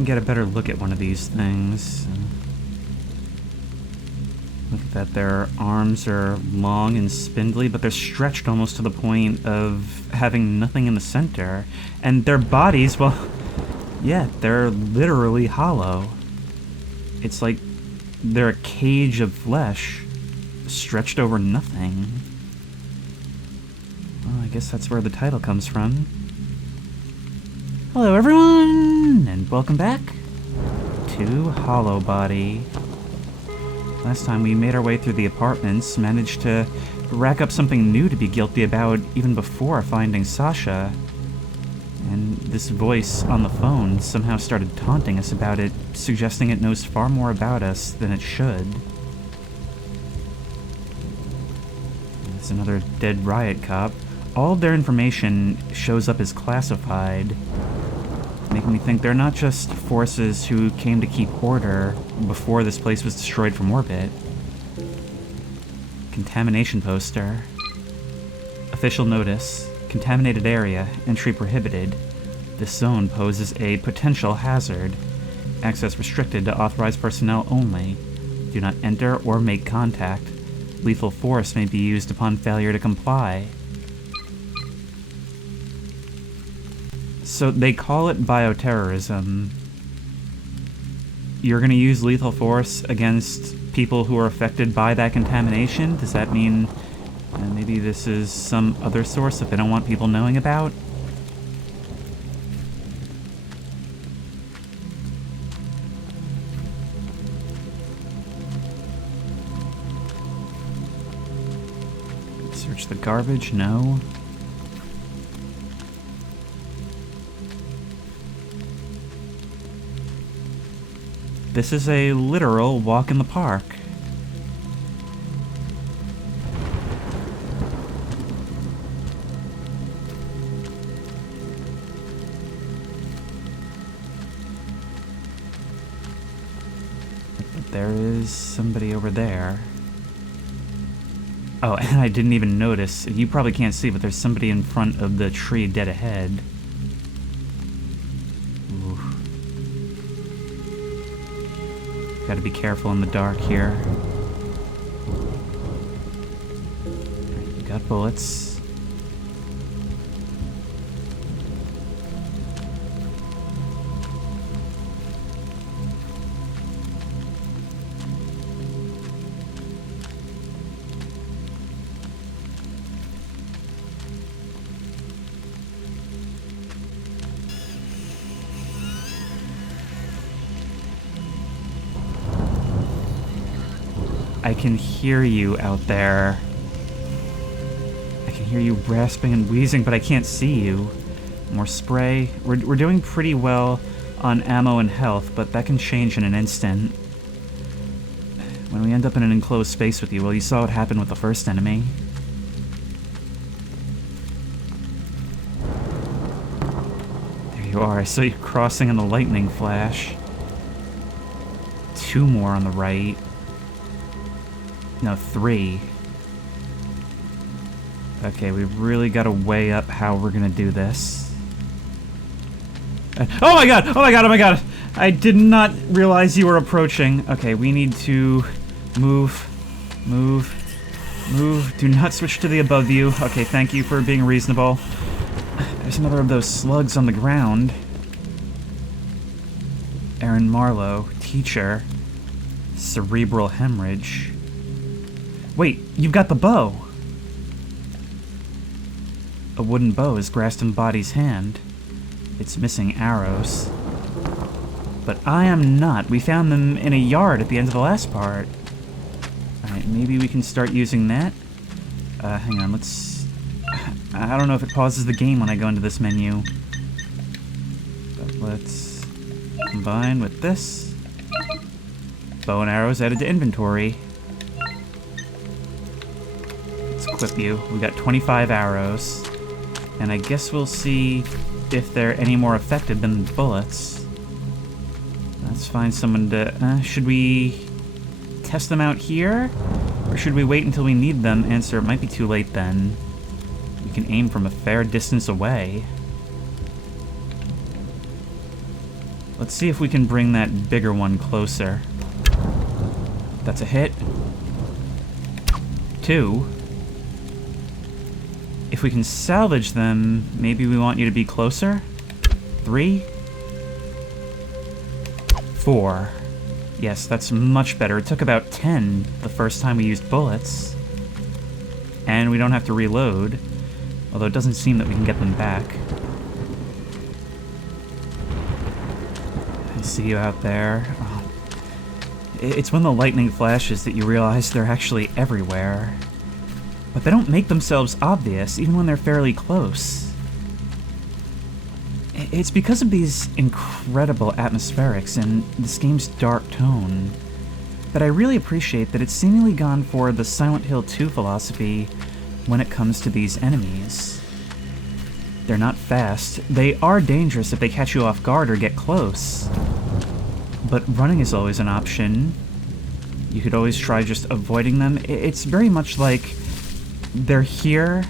can get a better look at one of these things. Look at that, their arms are long and spindly, but they're stretched almost to the point of having nothing in the center. And their bodies, well, yeah, they're literally hollow. It's like they're a cage of flesh stretched over nothing. Well, I guess that's where the title comes from. Hello everyone, and welcome back to Hollowbody. Last time we made our way through the apartments, managed to rack up something new to be guilty about even before finding Sasha. And this voice on the phone somehow started taunting us about it, suggesting it knows far more about us than it should. There's another dead riot cop. All of their information shows up as classified, making me think they're not just forces who came to keep order before this place was destroyed from orbit. Contamination poster. Official notice. Contaminated area. Entry prohibited. This zone poses a potential hazard. Access restricted to authorized personnel only. Do not enter or make contact. Lethal force may be used upon failure to comply. So they call it bioterrorism. You're going to use lethal force against people who are affected by that contamination? Does that mean maybe this is some other source that they don't want people knowing about? Search the garbage? No. This is a literal walk in the park. There is somebody over there. Oh, and I didn't even notice. You probably can't see, but there's somebody in front of the tree dead ahead. Gotta be careful in the dark here. You got bullets. I can hear you out there. I can hear you rasping and wheezing, but I can't see you. More spray. We're doing pretty well on ammo and health, but that can change in an instant. When we end up in an enclosed space with you, well, you saw what happened with the first enemy. There you are. I saw you crossing in the lightning flash. 2 more on the right. No, 3. Okay, we've really got to weigh up how we're gonna do this. Oh my god! Oh my god! Oh my god! I did not realize you were approaching. Okay, we need to move. Move. Move. Do not switch to the above view. Okay, thank you for being reasonable. There's another of those slugs on the ground. Aaron Marlowe, teacher. Cerebral hemorrhage. Wait, you've got the bow! A wooden bow is grasped in Body's hand. It's missing arrows. But I am not. We found them in a yard at the end of the last part. Alright, maybe we can start using that. Hang on, let's... I don't know if it pauses the game when I go into this menu. But let's combine with this. Bow and arrows added to inventory. Equip you. We got 25 arrows. And I guess we'll see if they're any more effective than bullets. Let's find someone to... should we test them out here? Or should we wait until we need them? Answer, it might be too late then. We can aim from a fair distance away. Let's see if we can bring that bigger one closer. That's a hit. 2. If we can salvage them, maybe we want you to be closer. 3. 4. Yes, that's much better. It took about 10 the first time we used bullets. And we don't have to reload. Although it doesn't seem that we can get them back. I see you out there. Oh. It's when the lightning flashes that you realize they're actually everywhere. But they don't make themselves obvious, even when they're fairly close. It's because of these incredible atmospherics and this game's dark tone that I really appreciate that it's seemingly gone for the Silent Hill 2 philosophy when it comes to these enemies. They're not fast. They are dangerous if they catch you off guard or get close. But running is always an option. You could always try just avoiding them. It's very much like they're here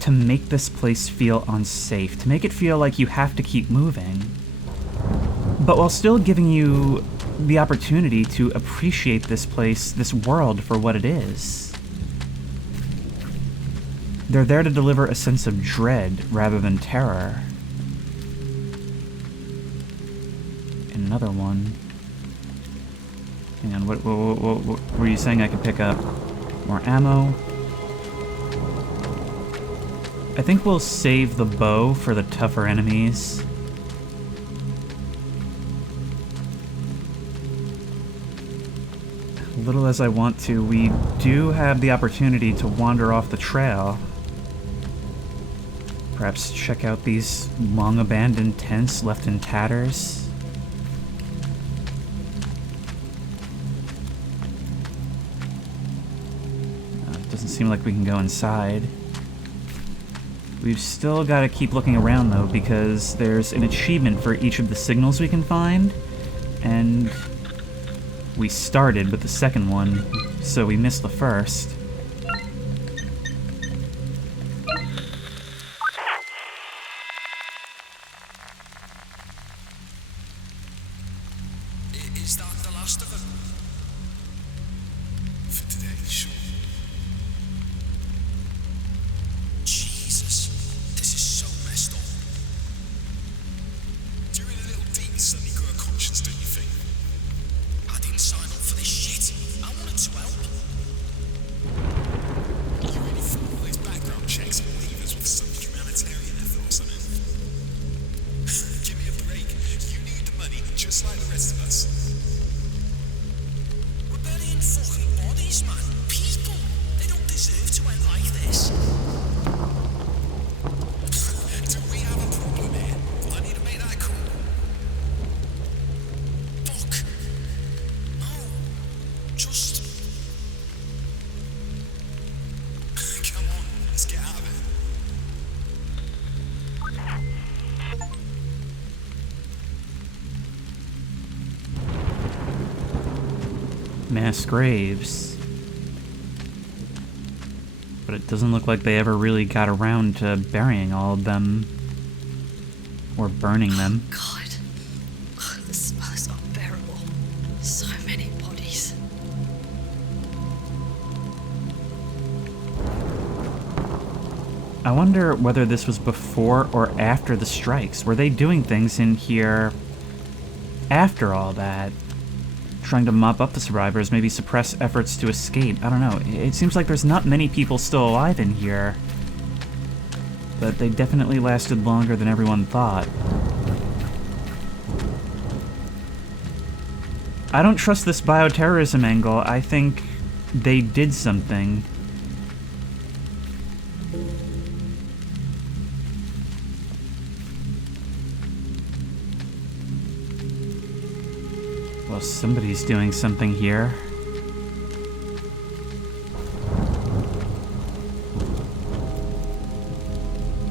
to make this place feel unsafe, to make it feel like you have to keep moving, but while still giving you the opportunity to appreciate this place, this world, for what it is. They're there to deliver a sense of dread rather than terror. Another one. Hang on, what were you saying I could pick up? More ammo. I think we'll save the bow for the tougher enemies. Little as I want to, we do have the opportunity to wander off the trail. Perhaps check out these long-abandoned tents left in tatters. It doesn't seem like we can go inside. We've still got to keep looking around, though, because there's an achievement for each of the signals we can find, and we started with the second one, so we missed the first. Is that the last of them? For today, sure. Jesus, this is so messed up. Do you really little demons suddenly grow a conscience, don't you think? I didn't sign up for this shit. I wanted to help. You really thought all these background checks and leavers with some humanitarian effort or something? Give me a break. You need the money just like the rest of us. We're burying fucking bodies, man. People. They don't deserve to end like this. Do we have a problem here? Well, I need to make that call. Fuck. No. Just... Come on, let's get out of it. Mass graves. But it doesn't look like they ever really got around to burying all of them. Or burning them. God. The smell is unbearable. So many bodies. I wonder whether this was before or after the strikes. Were they doing things in here after all that? Trying to mop up the survivors, maybe suppress efforts to escape. I don't know. It seems like there's not many people still alive in here. But they definitely lasted longer than everyone thought. I don't trust this bioterrorism angle. I think they did something. Well, somebody's doing something here.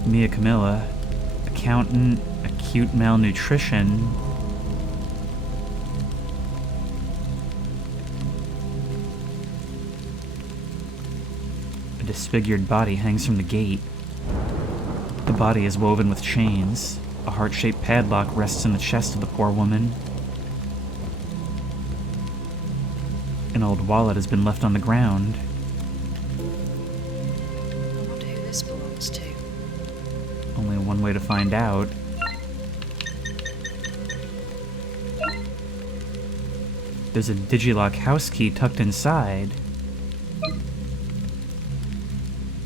Mia Camilla, accountant, acute malnutrition. A disfigured body hangs from the gate. The body is woven with chains. A heart-shaped padlock rests in the chest of the poor woman. An old wallet has been left on the ground. I wonder who this belongs to. Only one way to find out. There's a Digilock house key tucked inside.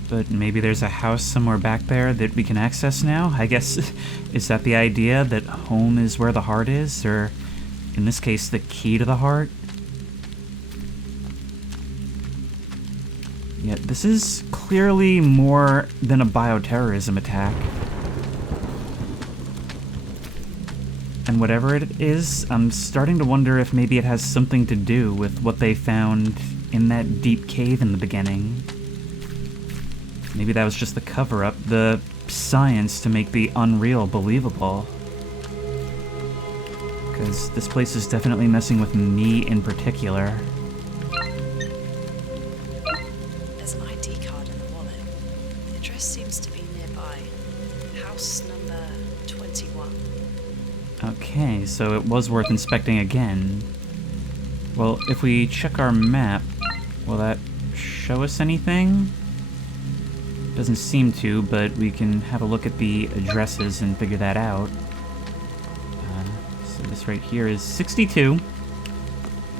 But maybe there's a house somewhere back there that we can access now? I guess, is that the idea, that home is where the heart is? Or, in this case, the key to the heart? Yeah, this is clearly more than a bioterrorism attack. And whatever it is, I'm starting to wonder if maybe it has something to do with what they found in that deep cave in the beginning. Maybe that was just the cover-up, the science to make the unreal believable. Because this place is definitely messing with me in particular. There's an ID card in the wallet. The address seems to be nearby. House number 21. Okay, so it was worth inspecting again. Well, if we check our map, will that show us anything? Doesn't seem to, but we can have a look at the addresses and figure that out. So this right here is 62.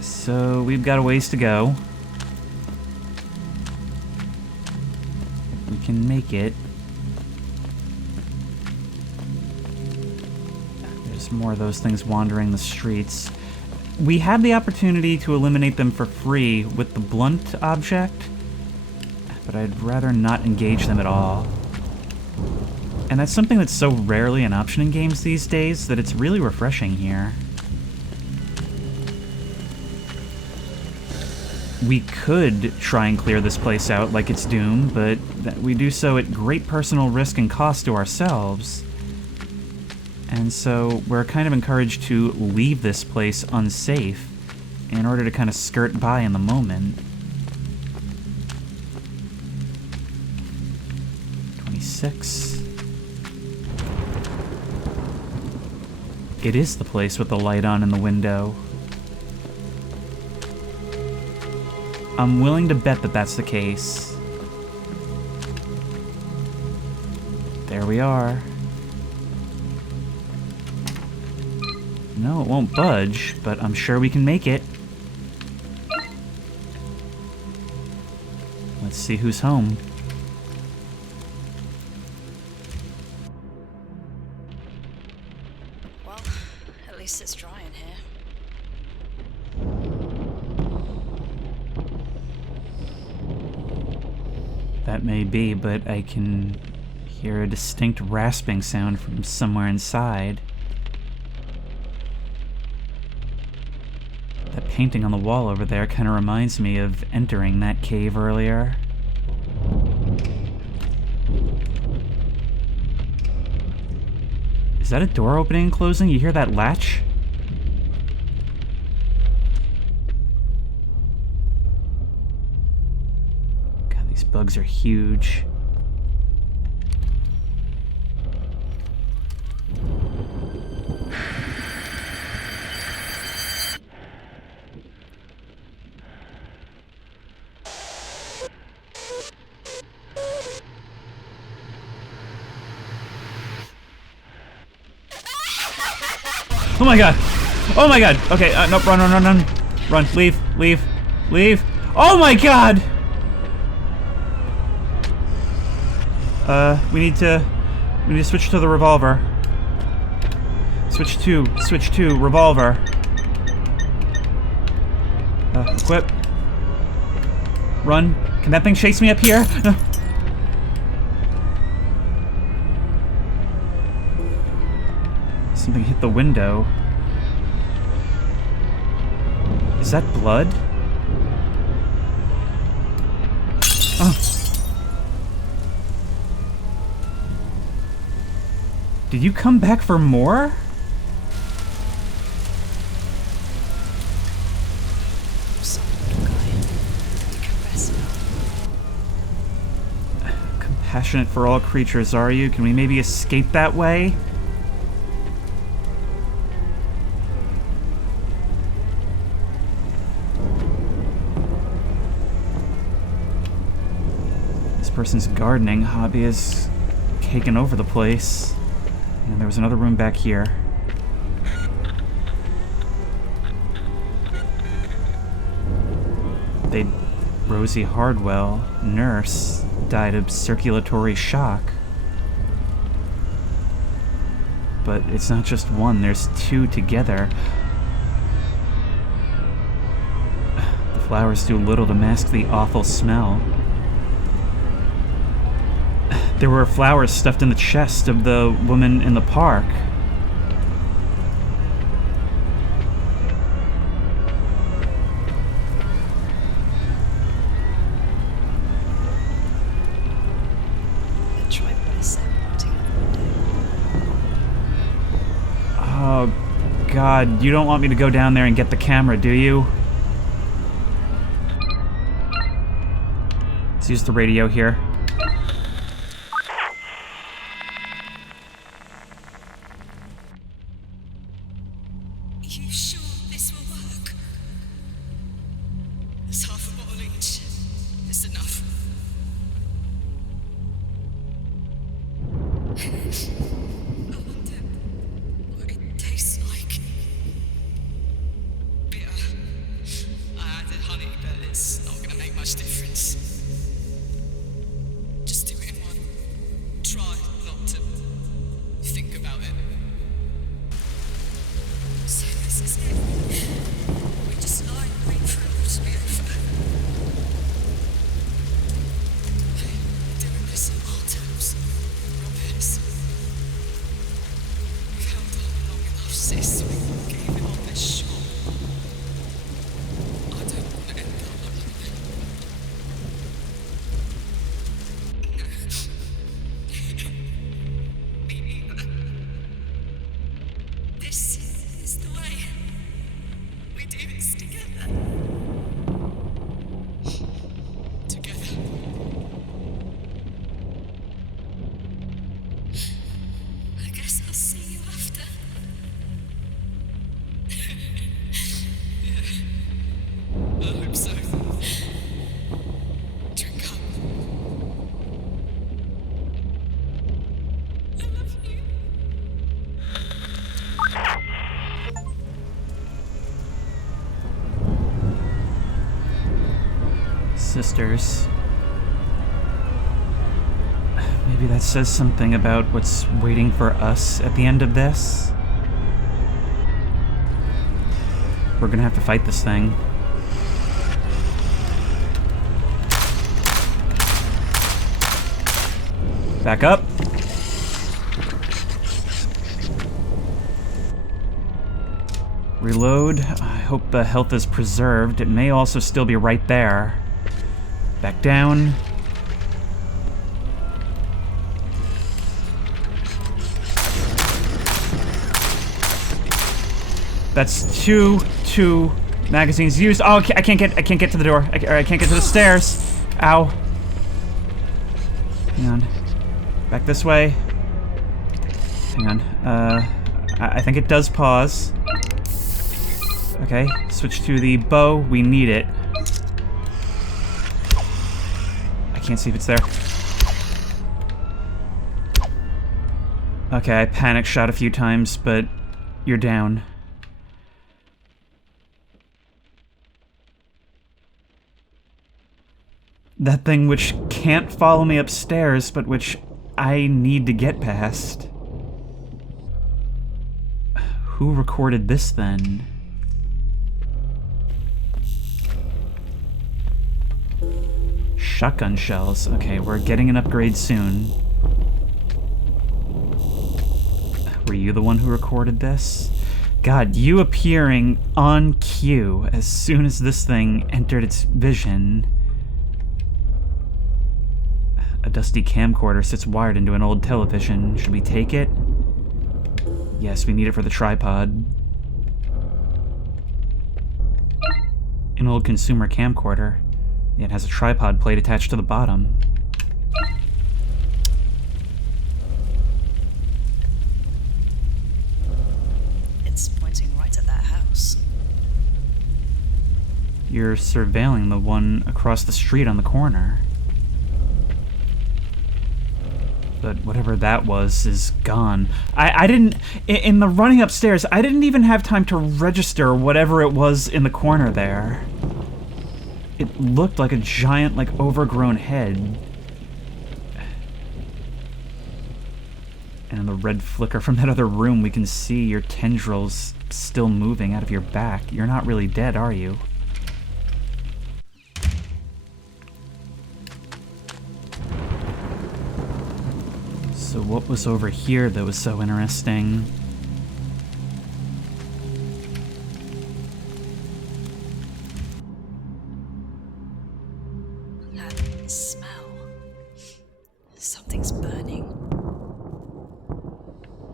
So we've got a ways to go. If we can make it. There's more of those things wandering the streets. We had the opportunity to eliminate them for free with the blunt object, but I'd rather not engage them at all. And that's something that's so rarely an option in games these days that it's really refreshing here. We could try and clear this place out like it's doomed, but we do so at great personal risk and cost to ourselves. And so we're kind of encouraged to leave this place unsafe in order to kind of skirt by in the moment. 26. It is the place with the light on in the window. I'm willing to bet that that's the case. There we are. No, it won't budge, but I'm sure we can make it. Let's see who's home. Well, at least it's dry in here. That may be, but I can hear a distinct rasping sound from somewhere inside. That painting on the wall over there kind of reminds me of entering that cave earlier. Is that a door opening and closing? You hear that latch? God, these bugs are huge. Oh my god! Oh my god! Okay, nope, run, run, run, run! Run, leave, leave, leave! Oh my god! We need to switch to the revolver. Switch to, revolver. Equip. Run. Can that thing chase me up here? No. Something hit the window. Is that blood? Oh. Did you come back for more? Sorry, little guy. You confess now. Compassionate for all creatures, are you? Can we maybe escape that way? person's gardening hobby is taken over the place. And there was another room back here. Rosie Hardwell, nurse, died of circulatory shock. But it's not just one, there's two together. The flowers do little to mask the awful smell. There were flowers stuffed in the chest of the woman in the park. Oh, God, you don't want me to go down there and get the camera, do you? Let's use the radio here. You sure this will work? It's half a bottle each. It's enough. I wonder what it tastes like. Bitter. I added honey, but it's not gonna make much difference. Just do it in one. Try not to think about it. So this is it. We just lie and wait for it all to be over. We're doing this on our terms, Roberts. We've held on long enough, sis. We can give it our best shot. I don't want to end up like you. Me neither. This is the way. We do this together. Together. I guess I'll see you after. Yeah. I hope so. Drink up. I love you. Sisters. Maybe that says something about what's waiting for us at the end of this. We're gonna have to fight this thing. Back up. Reload. I hope the health is preserved. It may also still be right there. Back down. That's two magazines used. Oh, I can't get to the door. I can't get to the stairs. Ow. Hang on. Back this way. Hang on. I think it does pause. Okay, switch to the bow. We need it. I can't see if it's there. Okay, I panic shot a few times, but you're down. That thing which can't follow me upstairs, but which I need to get past. Who recorded this then? Shotgun shells. Okay, we're getting an upgrade soon. Were you the one who recorded this? God, you appearing on cue as soon as this thing entered its vision. A dusty camcorder sits wired into an old television. Should we take it? Yes, we need it for the tripod. An old consumer camcorder. It has a tripod plate attached to the bottom. It's pointing right at that house. You're surveilling the one across the street on the corner. But whatever that was is gone. I didn't... In the running upstairs, I didn't even have time to register whatever it was in the corner there. It looked like a giant, like, overgrown head. And in the red flicker from that other room, we can see your tendrils still moving out of your back. You're not really dead, are you? So what was over here that was so interesting? That smell. Something's burning.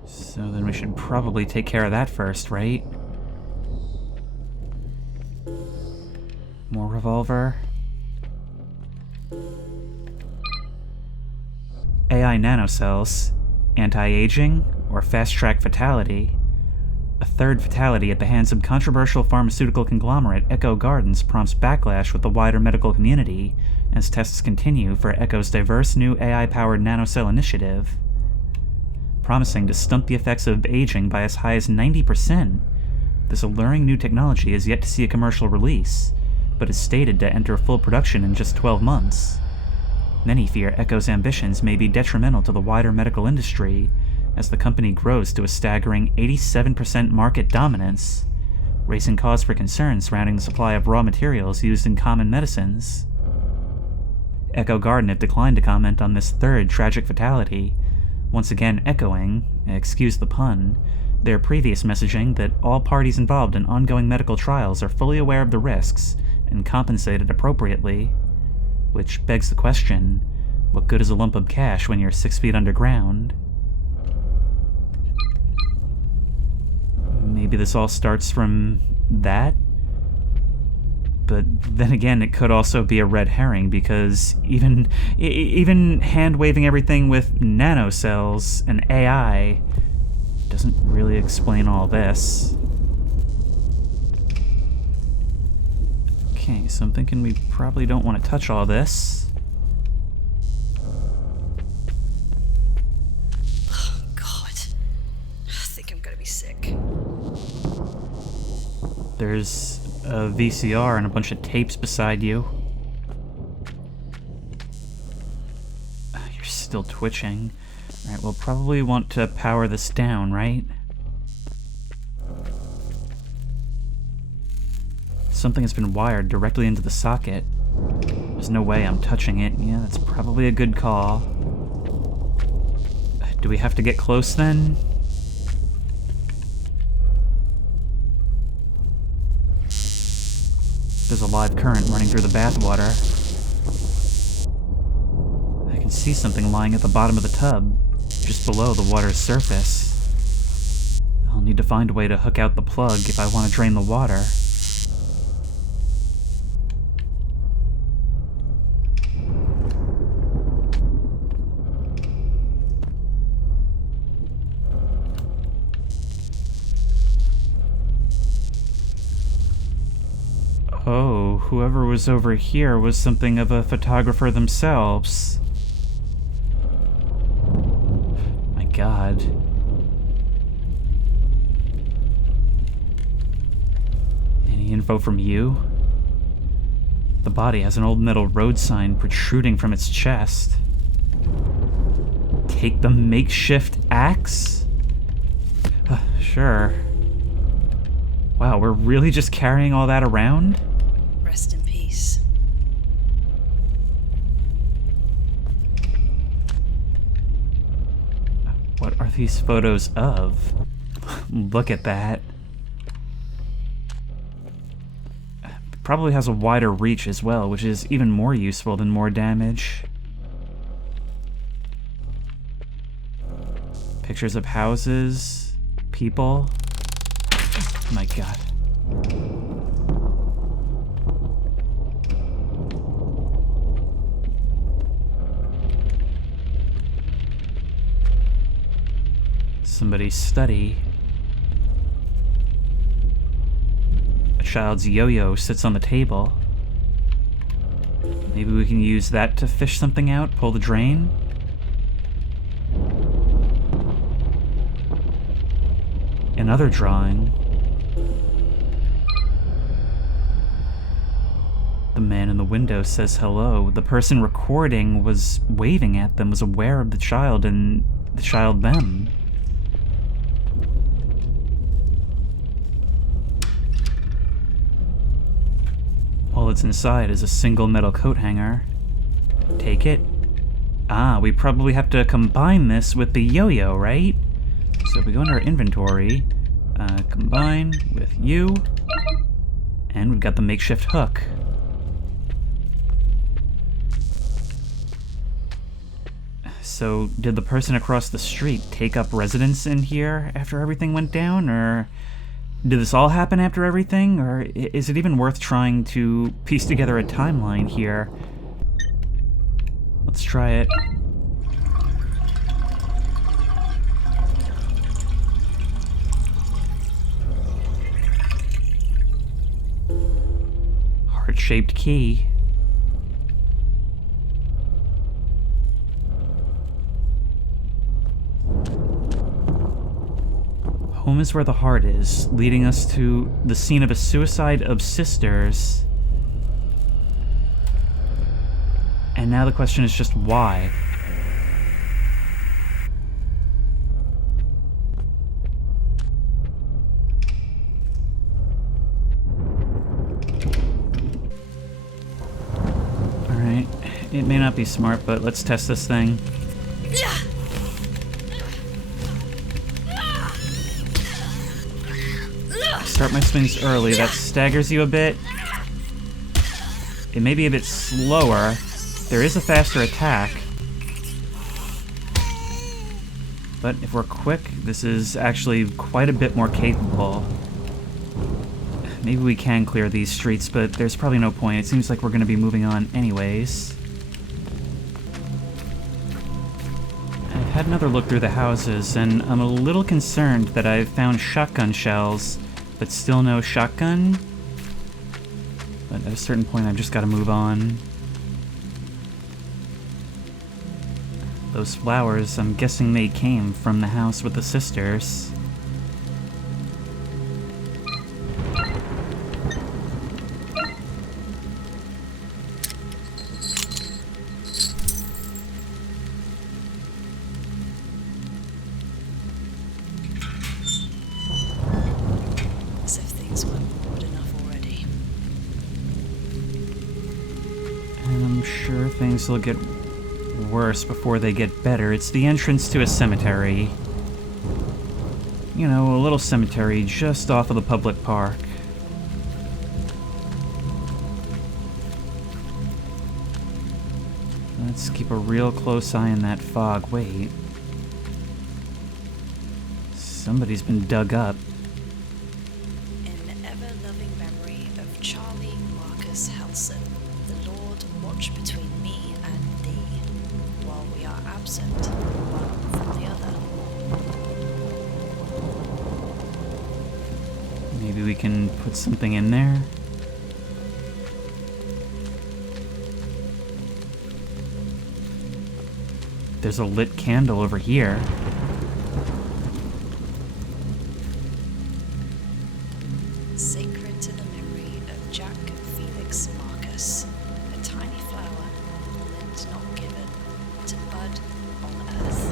So then we should probably take care of that first, right? More revolver. AI nanocells, anti-aging, or fast-track fatality. A third fatality at the hands of controversial pharmaceutical conglomerate Echo Gardens prompts backlash with the wider medical community as tests continue for Echo's diverse new AI-powered nanocell initiative. Promising to stunt the effects of aging by as high as 90%, this alluring new technology is yet to see a commercial release, but is stated to enter full production in just 12 months. Many fear Echo's ambitions may be detrimental to the wider medical industry, as the company grows to a staggering 87% market dominance, raising cause for concern surrounding the supply of raw materials used in common medicines. Echo Garden have declined to comment on this third tragic fatality, once again echoing, excuse the pun, their previous messaging that all parties involved in ongoing medical trials are fully aware of the risks and compensated appropriately. Which begs the question, what good is a lump of cash when you're 6 feet underground? Maybe this all starts from that? But then again, it could also be a red herring, because even hand-waving everything with nanocells and AI doesn't really explain all this. Okay, so I'm thinking we probably don't want to touch all this. Oh, God. I think I'm gonna be sick. There's a VCR and a bunch of tapes beside you. You're still twitching. Alright, we'll probably want to power this down, right? Something has been wired directly into the socket. There's no way I'm touching it. Yeah, that's probably a good call. Do we have to get close then? There's a live current running through the bathwater. I can see something lying at the bottom of the tub, just below the water's surface. I'll need to find a way to hook out the plug if I want to drain the water. Oh, whoever was over here was something of a photographer themselves. My God. Any info from you? The body has an old metal road sign protruding from its chest. Take the makeshift axe? Sure. Wow, we're really just carrying all that around? Rest in peace. What are these photos of? Look at that. Probably has a wider reach as well, which is even more useful than more damage. Pictures of houses, people. Oh my God. Somebody's study. A child's yo-yo sits on the table. Maybe we can use that to fish something out, pull the drain? Another drawing. The man in the window says hello. The person recording was waving at them, was aware of the child and the child them. All that's inside is a single metal coat hanger. Take it. Ah, we probably have to combine this with the yo-yo, right? So if we go into our inventory, combine with you, and we've got the makeshift hook. So did the person across the street take up residence in here after everything went down, or did this all happen after everything, or is it even worth trying to piece together a timeline here? Let's try it. Heart-shaped key. Home is where the heart is, leading us to the scene of a suicide of sisters. And now the question is just why? Alright, it may not be smart, but let's test this thing. Start my swings early, that staggers you a bit. It may be a bit slower. There is a faster attack. But if we're quick, this is actually quite a bit more capable. Maybe we can clear these streets, but there's probably no point. It seems like we're going to be moving on anyways. I've had another look through the houses, and I'm a little concerned that I've found shotgun shells, but still no shotgun. But at a certain point, I've just got to move on. Those flowers, I'm guessing they came from the house with the sisters. As if things weren't good enough already. And I'm sure things will get worse before they get better. It's the entrance to a cemetery. You know, a little cemetery just off of the public park. Let's keep a real close eye on that fog. Wait. Somebody's been dug up. In ever-loving memory of Charlie Marcus Helson, the Lord watch between me and thee, while we are absent one from the other. Maybe we can put something in there? There's a lit candle over here. Sacred to the memory of Jack Felix Marcus, a tiny flower, lint not given, to bud on earth.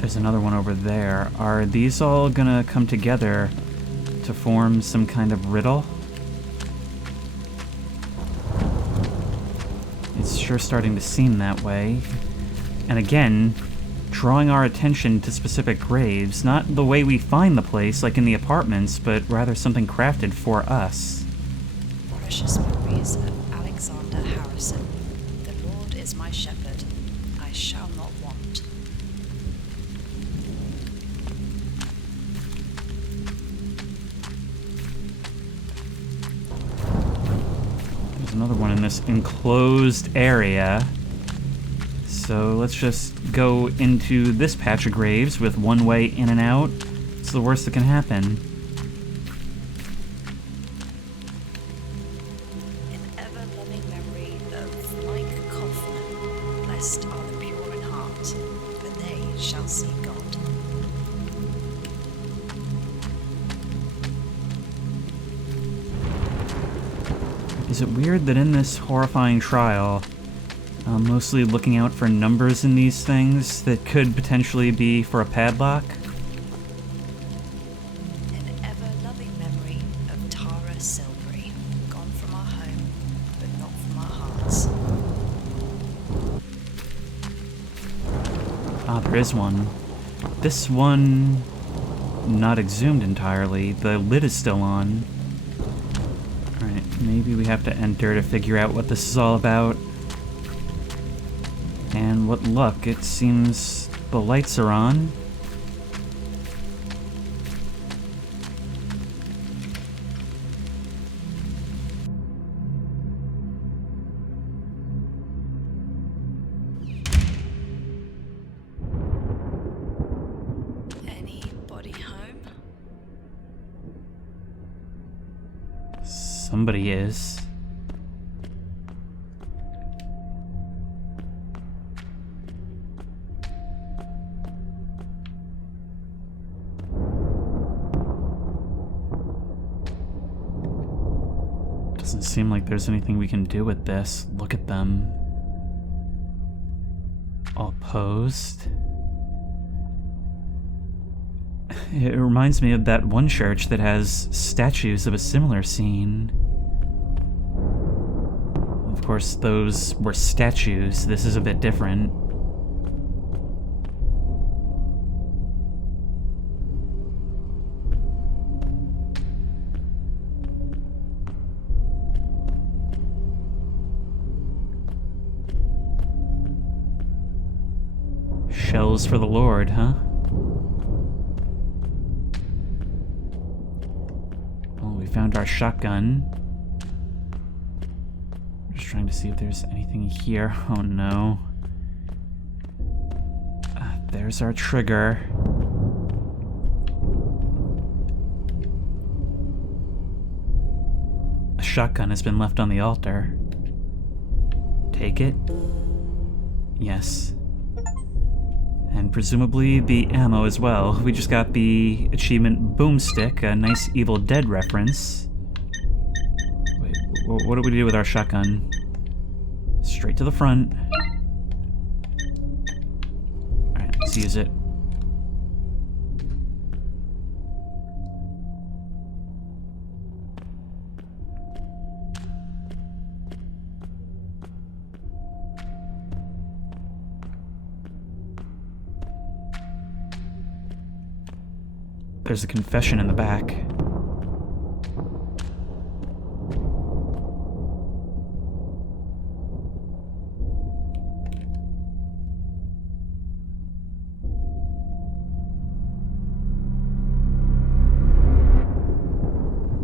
There's another one over there. Are these all gonna come together to form some kind of riddle? It's sure starting to seem that way. And again, drawing our attention to specific graves, not the way we find the place, like in the apartments, but rather something crafted for us. Precious memories of Alexander Harrison. The Lord is my shepherd, I shall not want. There's another one in this enclosed area. So let's just go into this patch of graves with one way in and out. It's the worst that can happen. In ever-loving memory of Mike Kaufman, blessed are the pure in Is it weird that in this horrifying trial, I'm mostly looking out for numbers in these things that could potentially be for a padlock? An ever-loving memory of Tara Silbury, gone from our home, but not from our hearts. Ah, there is one. This one... not exhumed entirely. The lid is still on. Alright, maybe we have to enter to figure out what this is all about. And what luck, it seems the lights are on. Anybody home? Somebody is. Doesn't seem like there's anything we can do with this. Look at them. All posed. It reminds me of that one church that has statues of a similar scene. Of course, those were statues. This is a bit different. Shells for the Lord, huh? Well, we found our shotgun. Just trying to see if there's anything here. Oh no. There's our trigger. A shotgun has been left on the altar. Take it? Yes. And presumably the ammo as well. We just got the achievement Boomstick, a nice Evil Dead reference. Wait, what do we do with our shotgun? Straight to the front. Alright, let's use it. There's a confession in the back.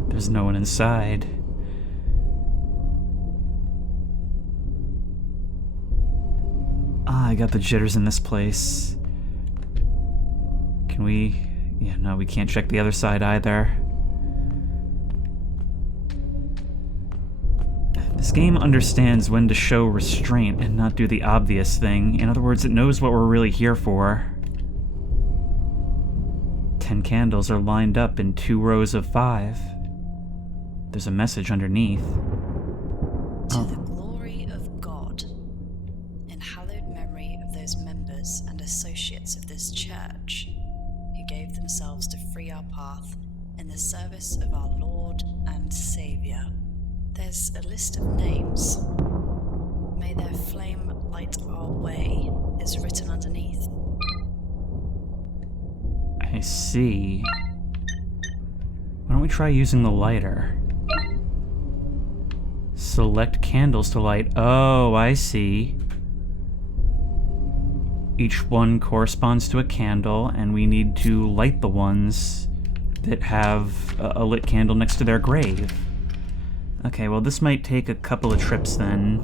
There's no one inside. Ah, I got the jitters in this place. Can we... Yeah, no, we can't check the other side either. This game understands when to show restraint and not do the obvious thing. In other words, it knows what we're really here for. 10 candles are lined up in 2 rows of 5. There's a message underneath. To the glory of God, in hallowed memory of those members and associates of this church who gave themselves to free our path in the service of our Lord and Saviour. There's a list of names. May their flame light our way is written underneath. I see. Why don't we try using the lighter? Select candles to light. Oh, I see. Each one corresponds to a candle, and we need to light the ones that have a lit candle next to their grave. Okay, well this might take a couple of trips then.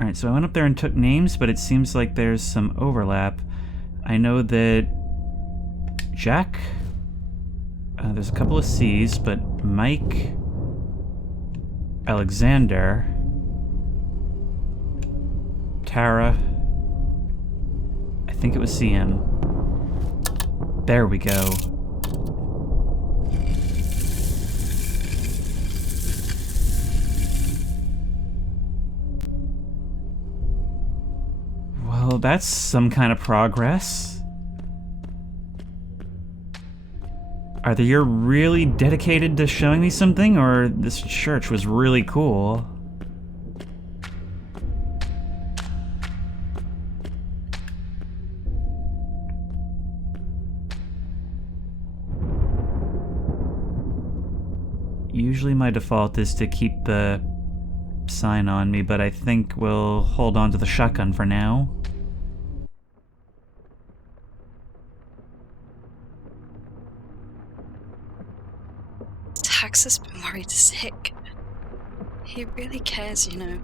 Alright, so I went up there and took names, but it seems like there's some overlap. I know that Jack, there's a couple of C's, but Mike, Alexander, Tara, I think it was CM. There we go. that's some kind of progress. Either you're really dedicated to showing me something, or this church was really cool. Usually my default is to keep the sign on me, but I think we'll hold on to the shotgun for now. Tax has been worried sick. He really cares, you know.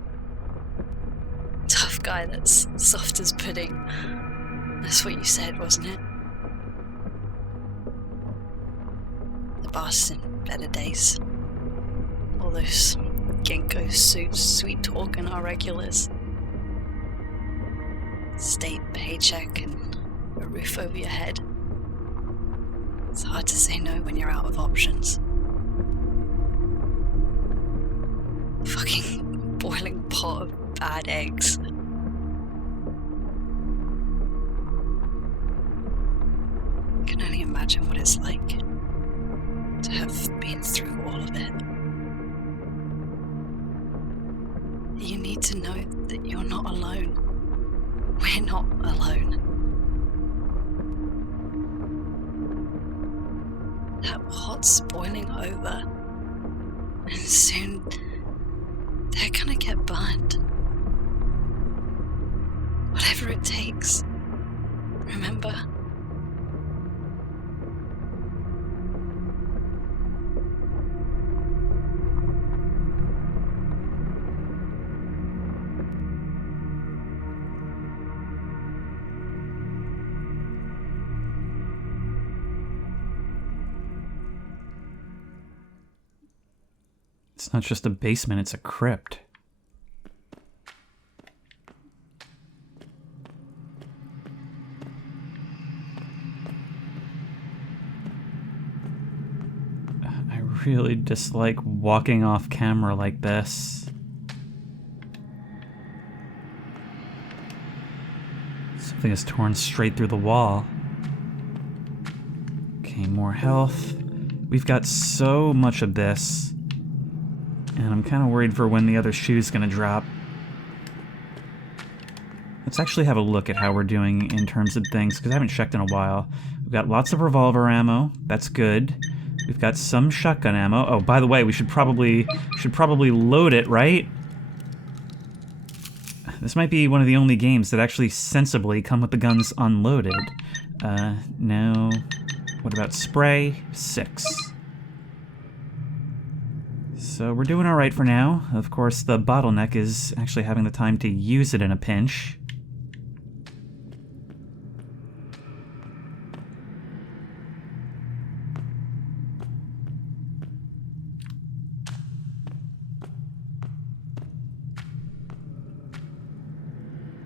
Tough guy that's soft as pudding. That's what you said, wasn't it? The Barson, better days. All those Genko suits, sweet talking our regulars. State paycheck and a roof over your head. It's hard to say no when you're out of options. Fucking boiling pot of bad eggs. I can only imagine what it's like to have been through all of it. You need to know that you're not alone. We're not alone. That pot's boiling over, and soon they're gonna get burned. Whatever it takes. Remember? It's not just a basement, it's a crypt. I really dislike walking off camera like this. Something is torn straight through the wall. Okay, more health. We've got so much of this. And I'm kind of worried for when the other shoe's gonna drop. Let's actually have a look at how we're doing in terms of things, because I haven't checked in a while. We've got lots of revolver ammo. That's good. We've got some shotgun ammo. Oh, by the way, we should probably load it, right? This might be one of the only games that actually sensibly come with the guns unloaded. No. What about spray? 6. So we're doing alright for now. Of course, the bottleneck is actually having the time to use it in a pinch.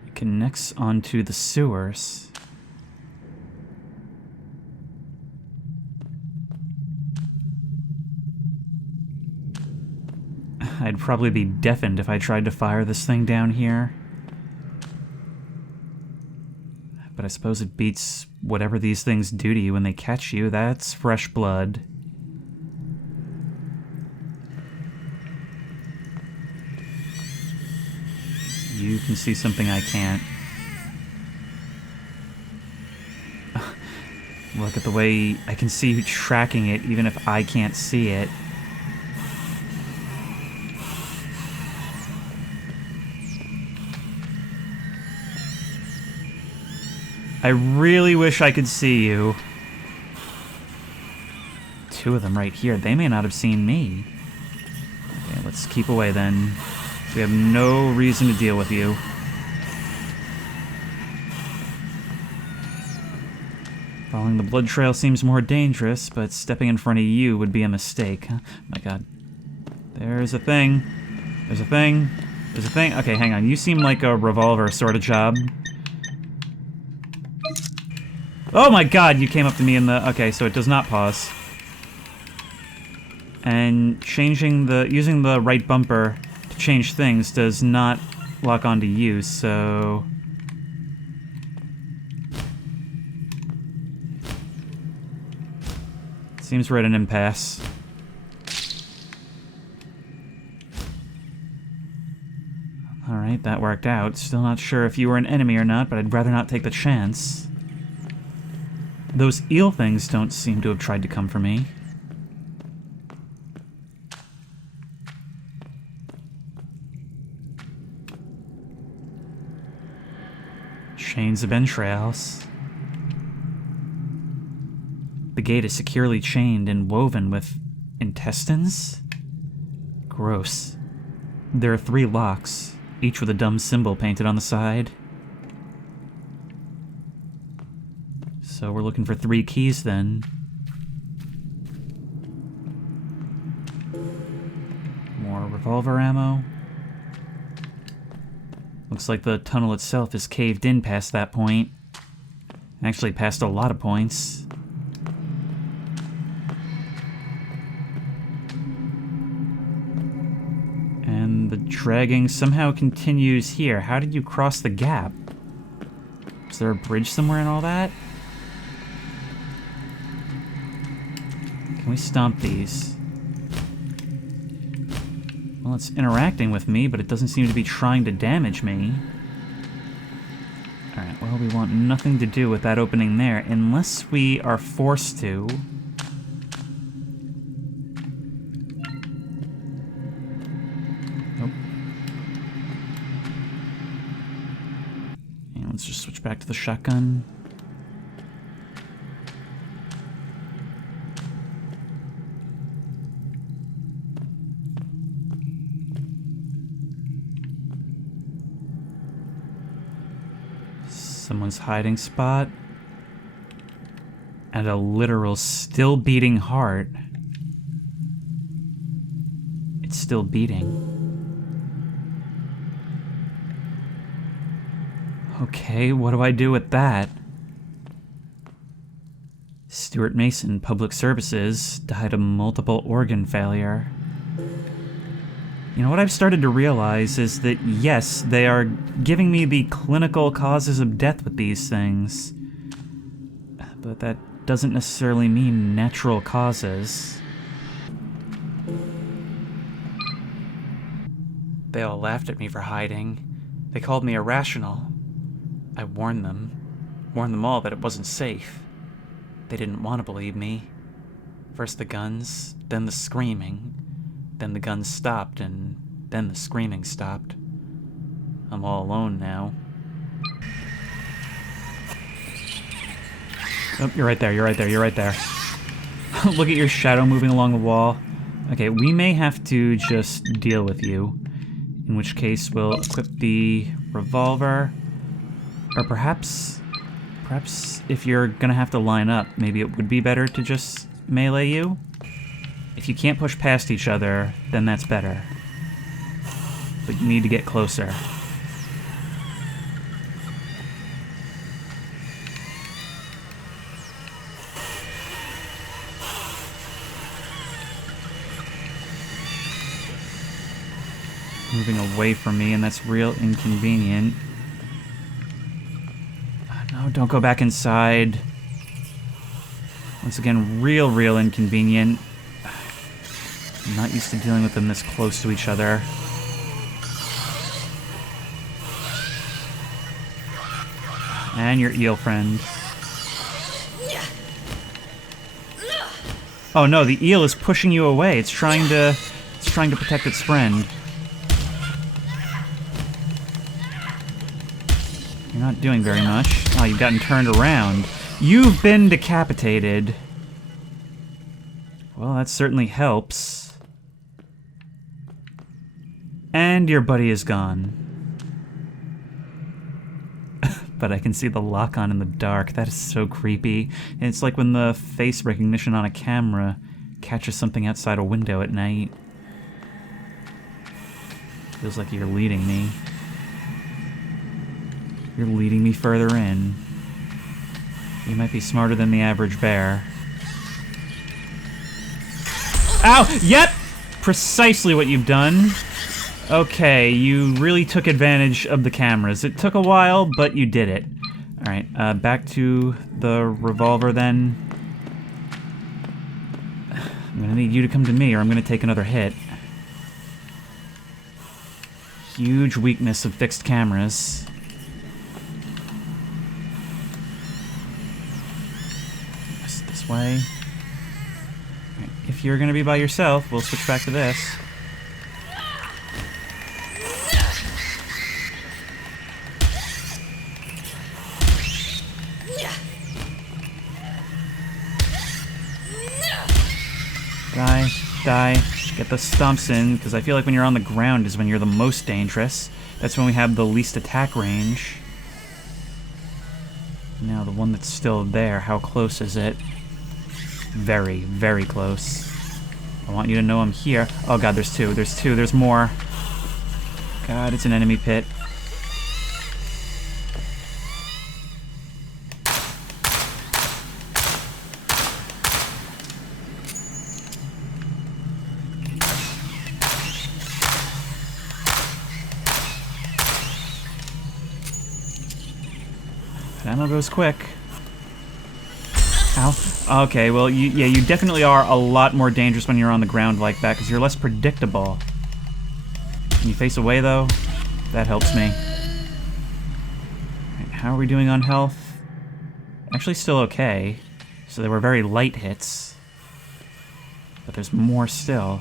It connects onto the sewers. I'd probably be deafened if I tried to fire this thing down here. But I suppose it beats whatever these things do to you when they catch you. That's fresh blood. You can see something I can't. Look at the way I can see you tracking it even if I can't see it. I really wish I could see you. 2 of them right here. They may not have seen me. Okay, let's keep away then. We have no reason to deal with you. Following the blood trail seems more dangerous, but stepping in front of you would be a mistake. Huh? My god. There's a thing. There's a thing. There's a thing. Okay, hang on. You seem like a revolver sort of job. Oh my god, you came up to me in the... Okay, so it does not pause. And using the right bumper to change things does not lock onto you, so... Seems we're at an impasse. Alright, that worked out. Still not sure if you were an enemy or not, but I'd rather not take the chance. Those eel things don't seem to have tried to come for me. Chains of entrails. The gate is securely chained and woven with intestines? Gross. There are 3 locks, each with a dumb symbol painted on the side. So we're looking for 3 keys then. More revolver ammo. Looks like the tunnel itself is caved in past that point. Actually, past a lot of points. And the dragging somehow continues here. How did you cross the gap? Is there a bridge somewhere and all that? Can we stomp these? Well, it's interacting with me, but it doesn't seem to be trying to damage me. Alright, well, we want nothing to do with that opening there, unless we are forced to. Nope. And let's just switch back to the shotgun. Someone's hiding spot. And a literal still beating heart. It's still beating. Okay, what do I do with that? Stuart Mason, Public Services, died of multiple organ failure. You know, what I've started to realize is that, yes, they are giving me the clinical causes of death with these things. But that doesn't necessarily mean natural causes. They all laughed at me for hiding. They called me irrational. I warned them all that it wasn't safe. They didn't want to believe me. First the guns, then the screaming. Then the guns stopped, and then the screaming stopped. I'm all alone now. Oh, you're right there, you're right there, you're right there. Look at your shadow moving along the wall. Okay, we may have to just deal with you. In which case, we'll equip the revolver. Or perhaps if you're gonna have to line up, maybe it would be better to just melee you? If you can't push past each other, then that's better. But you need to get closer. Moving away from me, and that's real inconvenient. No, don't go back inside. Once again, real inconvenient. I'm not used to dealing with them this close to each other. And your eel friend. Oh no, the eel is pushing you away. It's trying to protect its friend. You're not doing very much. Oh, you've gotten turned around. You've been decapitated. Well, that certainly helps. And your buddy is gone. But I can see the lock-on in the dark. That is so creepy. And it's like when the face recognition on a camera catches something outside a window at night. Feels like you're leading me. You're leading me further in. You might be smarter than the average bear. Ow! Yep! Precisely what you've done. Okay, you really took advantage of the cameras. It took a while, but you did it. Alright, back to the revolver then. I'm gonna need you to come to me or I'm gonna take another hit. Huge weakness of fixed cameras. This way. Right, if you're gonna be by yourself, we'll switch back to this. Die. Get the stumps in, because I feel like when you're on the ground is when you're the most dangerous. That's when we have the least attack range. Now, the one that's still there, how close is it? Very, very close. I want you to know I'm here. Oh god, there's two. There's more. God, it's an enemy pit. Ammo goes quick. Ow. Okay, well, you definitely are a lot more dangerous when you're on the ground like that, because you're less predictable. Can you face away, though? That helps me. Right, how are we doing on health? Actually still okay. So they were very light hits. But there's more still.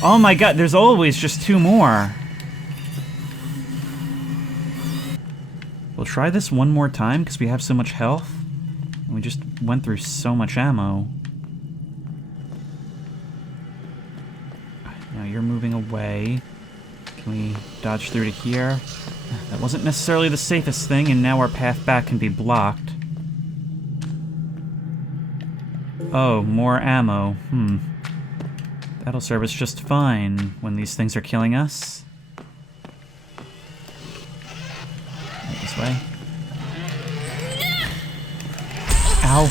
Oh my god, there's always just two more! We'll try this one more time, because we have so much health. And we just went through so much ammo. Now you're moving away. Can we dodge through to here? That wasn't necessarily the safest thing, and now our path back can be blocked. Oh, more ammo. That'll serve us just fine when these things are killing us. This way. Ow.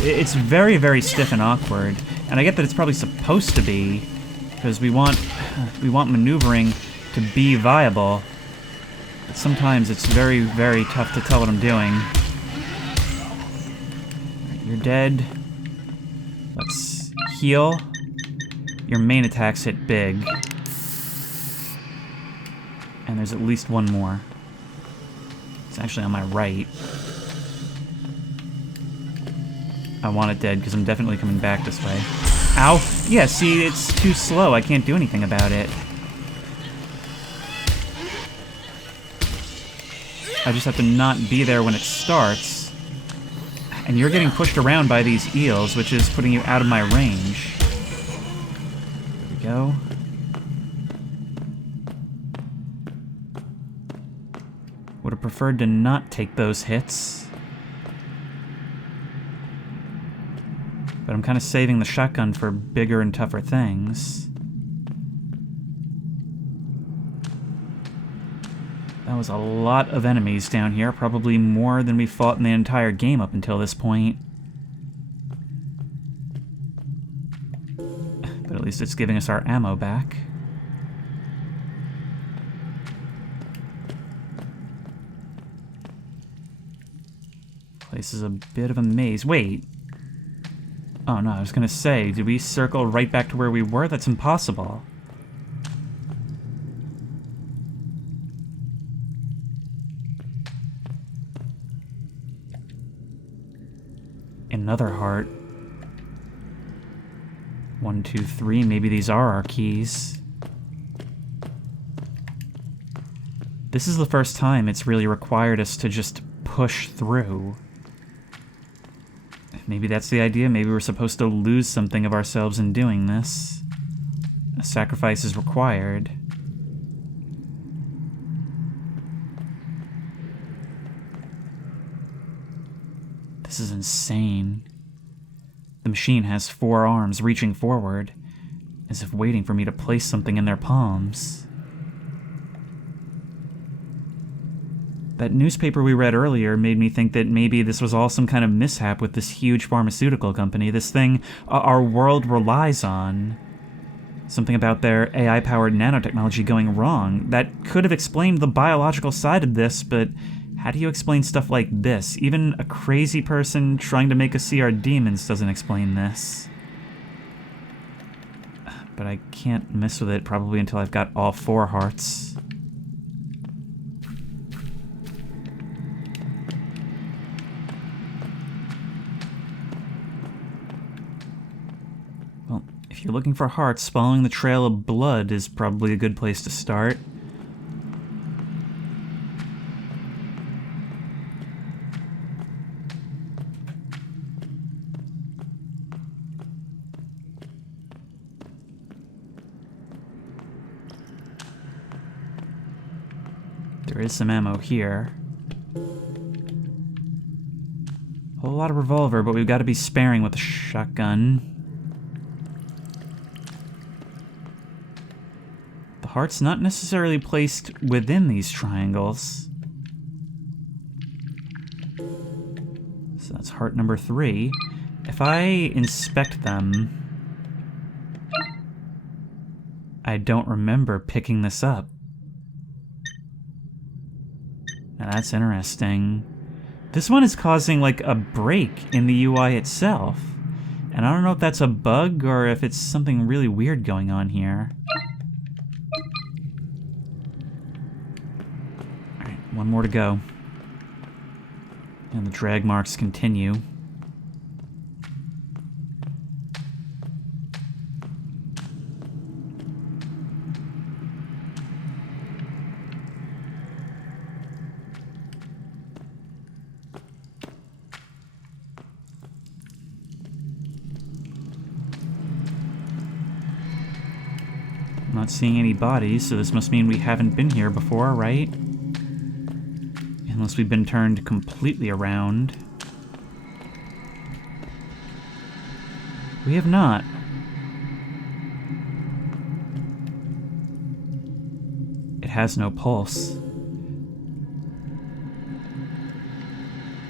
It's very, very stiff and awkward. And I get that it's probably supposed to be, because we want maneuvering to be viable. But sometimes it's very, very tough to tell what I'm doing. Right, you're dead. Let's heal. Your main attacks hit big. And there's at least one more. It's actually on my right. I want it dead because I'm definitely coming back this way. Ow! Yeah, see, it's too slow. I can't do anything about it. I just have to not be there when it starts. And you're getting pushed around by these eels, which is putting you out of my range. There we go. Would have preferred to not take those hits. But I'm kind of saving the shotgun for bigger and tougher things. That was a lot of enemies down here, probably more than we fought in the entire game up until this point. But at least it's giving us our ammo back. Place is a bit of a maze. Wait. Oh no, I was gonna say, did we circle right back to where we were? That's impossible. Another heart. 1, 2, 3. Maybe these are our keys. This is the first time it's really required us to just push through. Maybe that's the idea. Maybe we're supposed to lose something of ourselves in doing this. A sacrifice is required. This is insane. The machine has 4 arms reaching forward, as if waiting for me to place something in their palms. That newspaper we read earlier made me think that maybe this was all some kind of mishap with this huge pharmaceutical company, this thing our world relies on. Something about their AI-powered nanotechnology going wrong. That could have explained the biological side of this, but How do you explain stuff like this? Even a crazy person trying to make us see our demons doesn't explain this. But I can't mess with it probably until I've got all 4 hearts. Well, if you're looking for hearts, following the trail of blood is probably a good place to start. There is some ammo here. A whole lot of revolver, but we've got to be sparing with the shotgun. The heart's not necessarily placed within these triangles. So that's heart number 3. If I inspect them, I don't remember picking this up. Now that's interesting. This one is causing like a break in the UI itself. And I don't know if that's a bug or if it's something really weird going on here. Alright, one more to go. And the drag marks continue. Not seeing any bodies, so this must mean we haven't been here before, right? Unless we've been turned completely around. We have not. It has no pulse.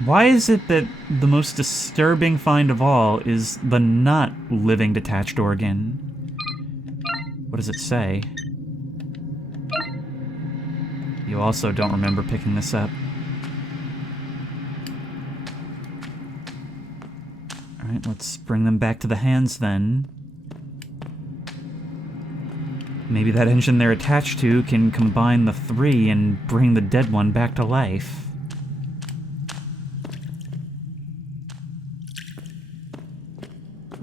Why is it that the most disturbing find of all is the not living detached organ? What does it say? You also don't remember picking this up. Alright, let's bring them back to the hands then. Maybe that engine they're attached to can combine the 3 and bring the dead one back to life.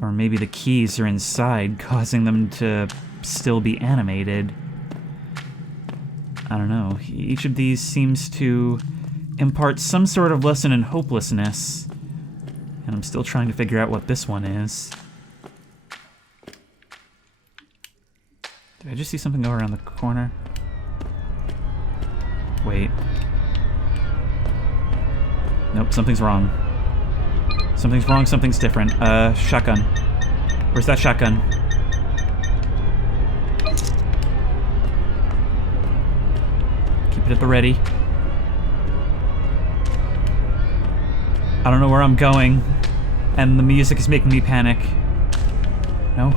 Or maybe the keys are inside, causing them to still be animated. I don't know. Each of these seems to impart some sort of lesson in hopelessness. And I'm still trying to figure out what this one is. Did I just see something go around the corner? Wait. Nope, something's wrong. Something's wrong, something's different. Shotgun. Where's that shotgun? Keep it at the ready. I don't know where I'm going, and the music is making me panic. No?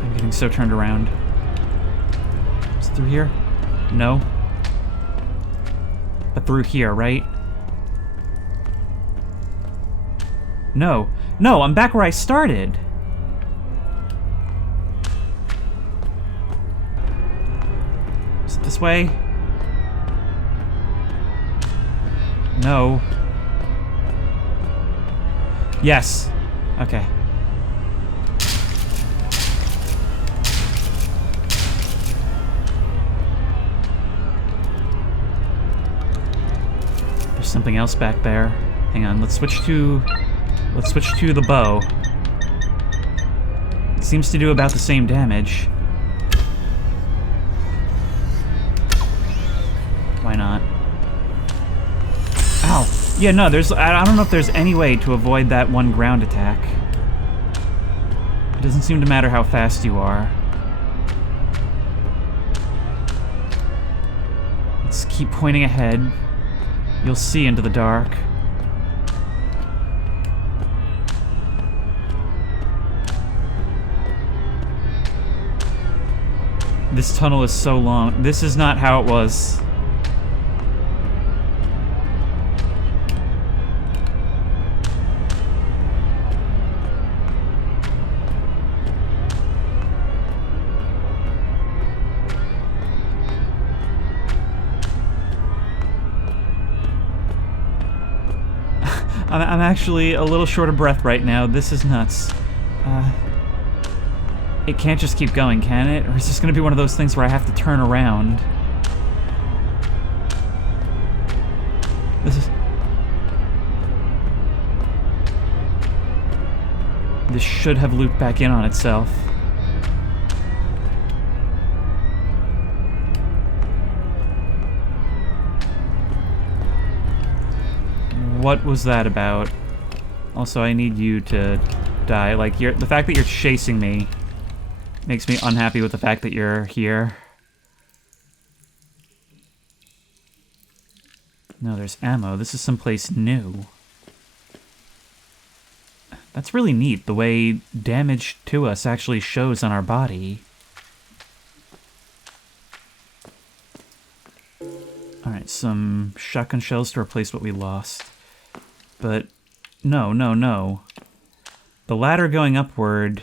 I'm getting so turned around. Is it through here? No. But through here, right? No. No, I'm back where I started. Is it this way? No. Yes. Okay. There's something else back there. Hang on, let's switch to the bow. It seems to do about the same damage. Why not? Ow! Yeah, no, I don't know if there's any way to avoid that one ground attack. It doesn't seem to matter how fast you are. Let's keep pointing ahead. You'll see into the dark. This tunnel is so long. This is not how it was. I'm actually a little short of breath right now. This is nuts. It can't just keep going, can it? Or is this gonna be one of those things where I have to turn around? This should have looped back in on itself. What was that about? Also, I need you to die. Like, the fact that you're chasing me makes me unhappy with the fact that you're here. No, there's ammo. This is someplace new. That's really neat, the way damage to us actually shows on our body. Alright, some shotgun shells to replace what we lost. But no. The ladder going upward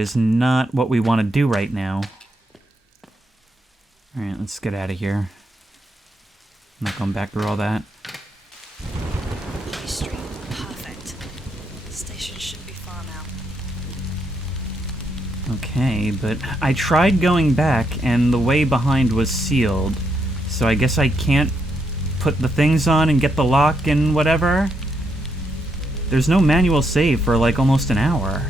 is not what we want to do right now. Alright, let's get out of here. I'm not going back through all that. High Street, perfect. Station should be far now. Okay, but I tried going back and the way behind was sealed. So I guess I can't put the things on and get the lock and whatever. There's no manual save for like almost an hour.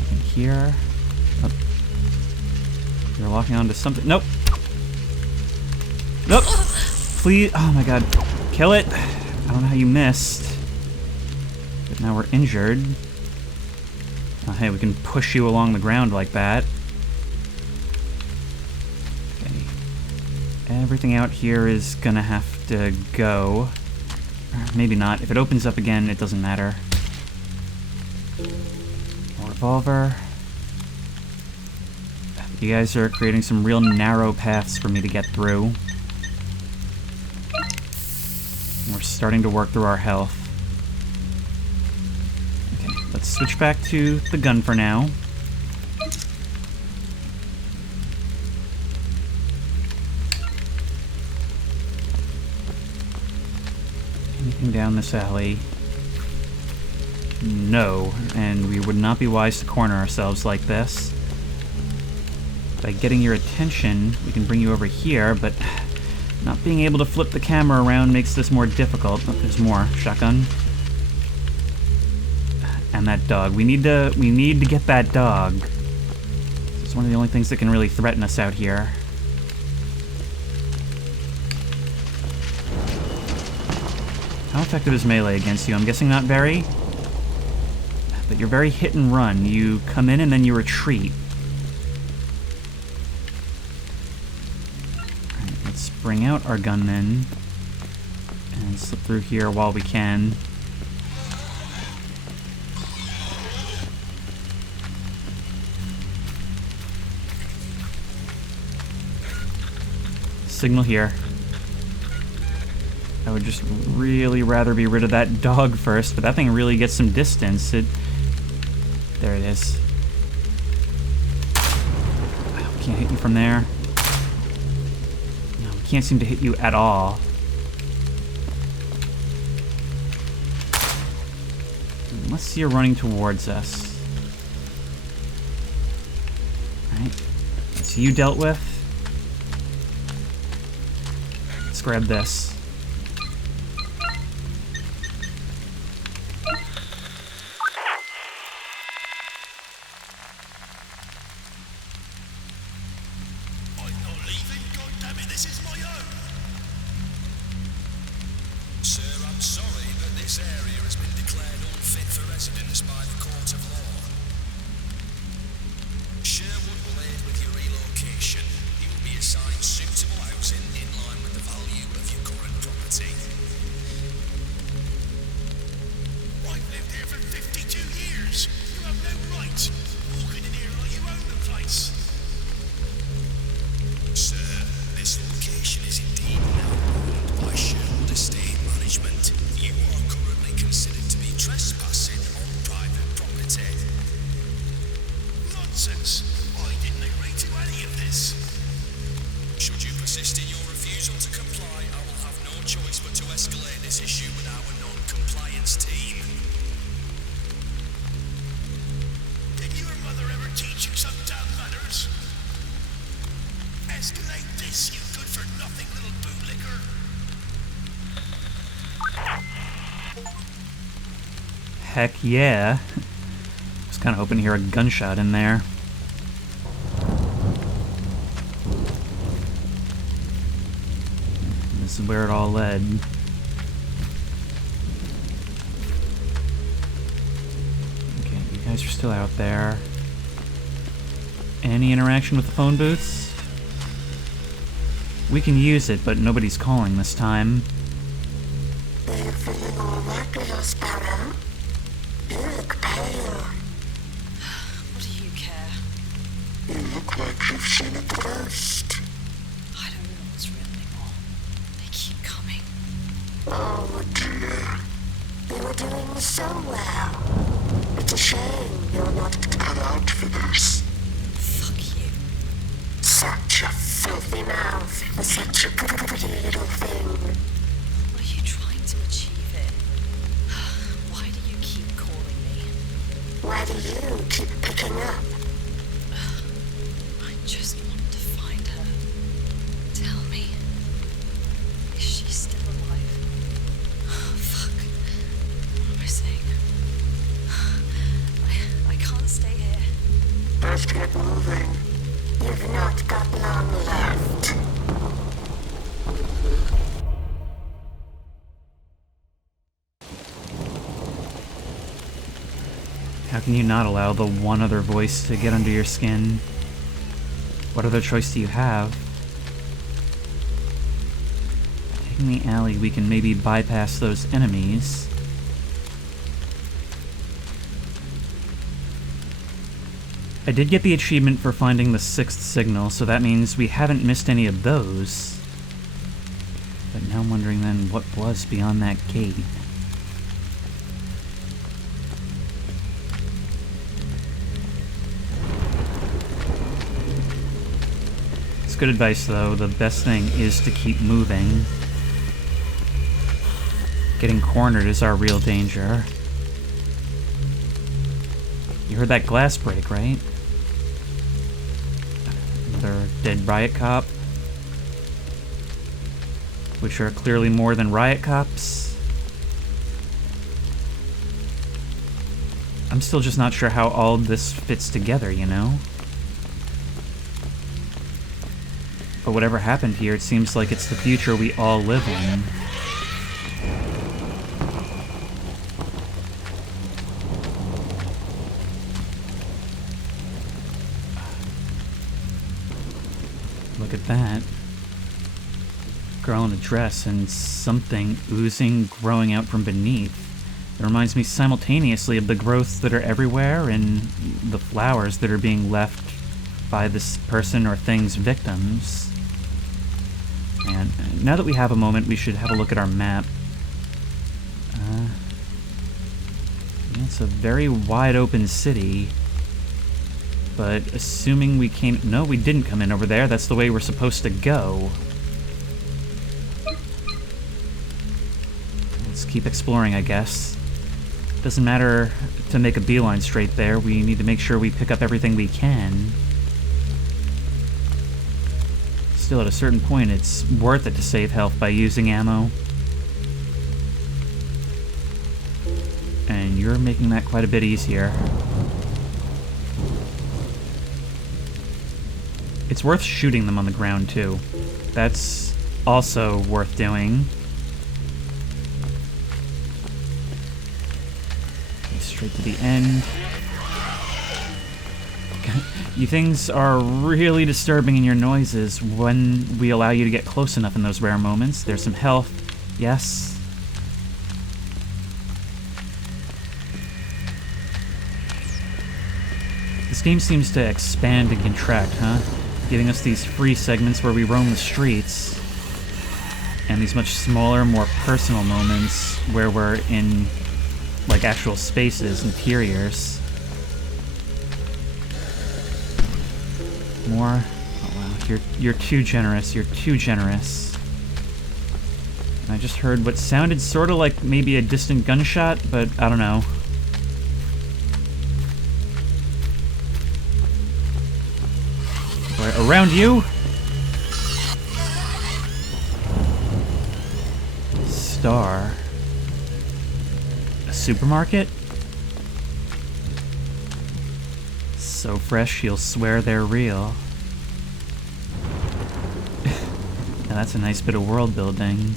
Nothing here. Oh. You're locking onto something. Nope. Nope. Please. Oh my god. Kill it. I don't know how you missed. But now we're injured. Oh, hey, we can push you along the ground like that. Okay. Everything out here is gonna have to go. Or maybe not. If it opens up again, it doesn't matter. More revolver. You guys are creating some real narrow paths for me to get through. We're starting to work through our health. Let's switch back to the gun for now. Anything down this alley? No, and we would not be wise to corner ourselves like this. By getting your attention, we can bring you over here, but not being able to flip the camera around makes this more difficult. Oh, there's more. Shotgun. And that dog. We need to get that dog. It's one of the only things that can really threaten us out here. How effective is melee against you? I'm guessing not very. But you're very hit and run. You come in and then you retreat. Alright, let's bring out our gunmen and slip through here while we can. Signal here. I would just really rather be rid of that dog first, but that thing really gets some distance. There it is. We can't hit you from there. No, we can't seem to hit you at all. Unless you're running towards us. Alright. That's you dealt with. Let's grab this. I'm not leaving, goddammit, this is my home! Sir, I'm sorry, but this area has been declared unfit for residence by the court of law. Sherwood will aid with your relocation. You will be assigned suitable housing in line with the value of your current nonsense. I didn't agree to any of this. Should you persist in your refusal to comply, I will have no choice but to escalate this issue with our non-compliance team. Did your mother ever teach you some damn manners? Escalate this, you good-for-nothing little bootlicker. Heck yeah. Was kind of hoping to hear a gunshot in there. This is where it all led. Okay, you guys are still out there. Any interaction with the phone booths? We can use it, but nobody's calling this time. Are you feeling all right, little sparrow? You look pale. What do you care? You look like you've seen a ghost. I don't know what's real anymore. They keep coming. Oh dear. You were doing so well. It's a shame you're not cut out for this. Fuck you. Such a filthy mouth for such a pretty little thing. What are you trying to achieve here? Why do you keep calling me? Why do you keep picking up? I just want to find her. Tell me. Is she still alive? Fuck. What am I saying? I can't stay here. Best get moving. You've not got long left. How can you not allow the one other voice to get under your skin? What other choice do you have? Taking the alley, we can maybe bypass those enemies. I did get the achievement for finding the 6th signal, so that means we haven't missed any of those. But now I'm wondering then what was beyond that gate. It's good advice though, the best thing is to keep moving. Getting cornered is our real danger. You heard that glass break, right? Another dead riot cop. Which are clearly more than riot cops. I'm still just not sure how all this fits together, you know? But whatever happened here, it seems like it's the future we all live in. Look at that. Girl in a dress and something oozing, growing out from beneath. It reminds me simultaneously of the growths that are everywhere and the flowers that are being left by this person or thing's victims. And now that we have a moment, we should have a look at our map. Yeah, it's a very wide open city. But assuming we came... No, we didn't come in over there. That's the way we're supposed to go. Let's keep exploring, I guess. Doesn't matter to make a beeline straight there. We need to make sure we pick up everything we can. Still, at a certain point, it's worth it to save health by using ammo. And you're making that quite a bit easier. It's worth shooting them on the ground, too. That's also worth doing. Straight to the end. You things are really disturbing in your noises when we allow you to get close enough in those rare moments. There's some health. Yes. This game seems to expand and contract, huh? Giving us these free segments where we roam the streets, and these much smaller, more personal moments where we're in, like, actual spaces, interiors. More. Oh wow, you're too generous. You're too generous. I just heard what sounded sort of like maybe a distant gunshot, but I don't know. Right, around you. Star. A supermarket? So fresh you'll swear they're real. Now that's a nice bit of world building.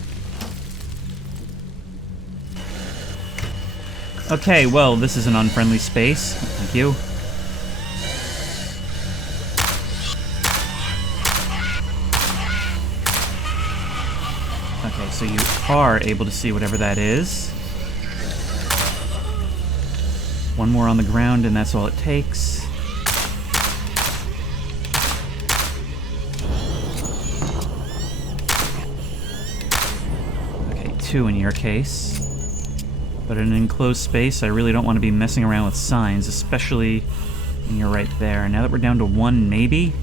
Okay, well, this is an unfriendly space. Thank you. Okay, so you are able to see whatever that is. One more on the ground, and that's all it takes. Okay, 2 in your case. But in an enclosed space, I really don't want to be messing around with signs, especially when you're right there. Now that we're down to 1, maybe?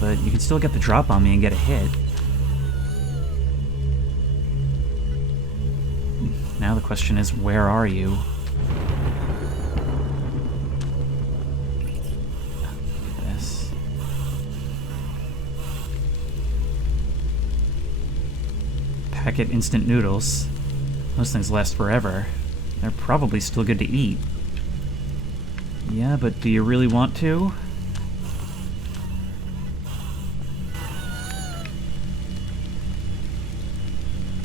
But you can still get the drop on me and get a hit. Now the question is, where are you? Look at this. Packet instant noodles. Those things last forever. They're probably still good to eat. Yeah, but do you really want to?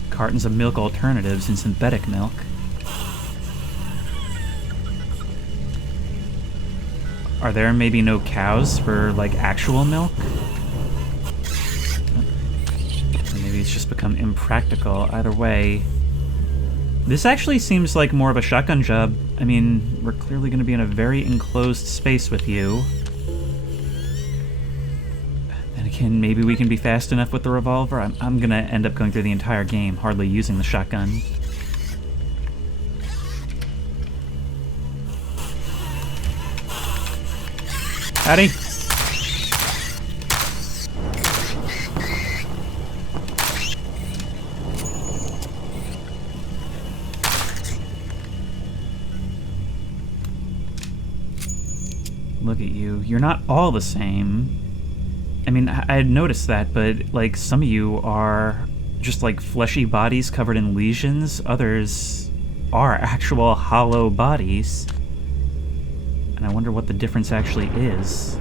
Cartons of milk alternatives and synthetic milk. Are there maybe no cows for, like, actual milk? Or maybe it's just become impractical. Either way, this actually seems like more of a shotgun job. I mean, we're clearly going to be in a very enclosed space with you. Then again, maybe we can be fast enough with the revolver. I'm going to end up going through the entire game hardly using the shotgun. Howdy. Look at you. You're not all the same. I mean, I had noticed that, but, like, some of you are just, like, fleshy bodies covered in lesions. Others are actual hollow bodies. And I wonder what the difference actually is.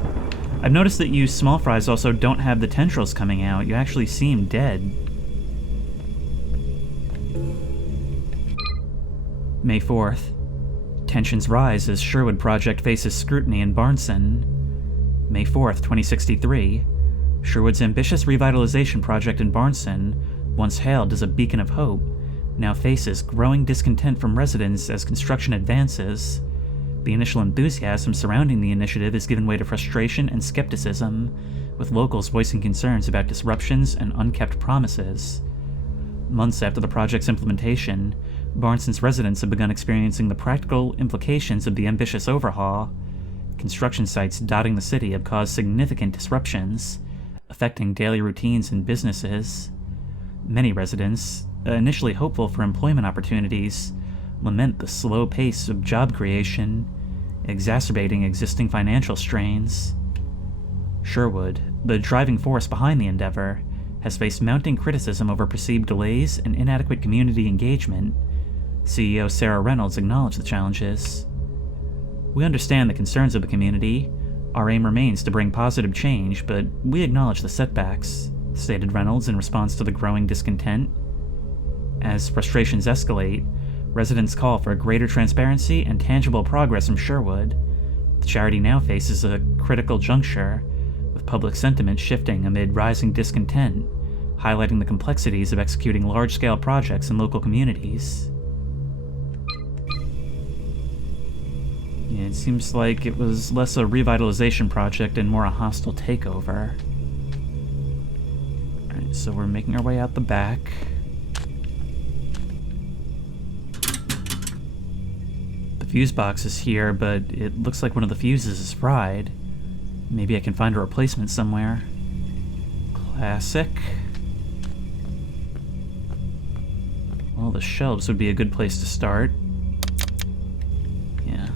I've noticed that you small fries also don't have the tendrils coming out. You actually seem dead. May 4th. Tensions rise as Sherwood Project faces scrutiny in Barson. May 4th, 2063. Sherwood's ambitious revitalization project in Barson, once hailed as a beacon of hope, now faces growing discontent from residents as construction advances. The initial enthusiasm surrounding the initiative is given way to frustration and skepticism, with locals voicing concerns about disruptions and unkept promises. Months after the project's implementation, Barnson's residents have begun experiencing the practical implications of the ambitious overhaul. Construction sites dotting the city have caused significant disruptions, affecting daily routines and businesses. Many residents, initially hopeful for employment opportunities, lament the slow pace of job creation, exacerbating existing financial strains. Sherwood, the driving force behind the endeavor, has faced mounting criticism over perceived delays and inadequate community engagement. CEO Sarah Reynolds acknowledged the challenges. We understand the concerns of the community. Our aim remains to bring positive change, but we acknowledge the setbacks, stated Reynolds in response to the growing discontent. As frustrations escalate, residents call for greater transparency and tangible progress from Sherwood. The charity now faces a critical juncture, with public sentiment shifting amid rising discontent, highlighting the complexities of executing large-scale projects in local communities. Yeah, it seems like it was less a revitalization project and more a hostile takeover. Alright, so we're making our way out the back. The fuse box is here, but it looks like one of the fuses is fried. Maybe I can find a replacement somewhere. Classic. Well, the shelves would be a good place to start. Yeah.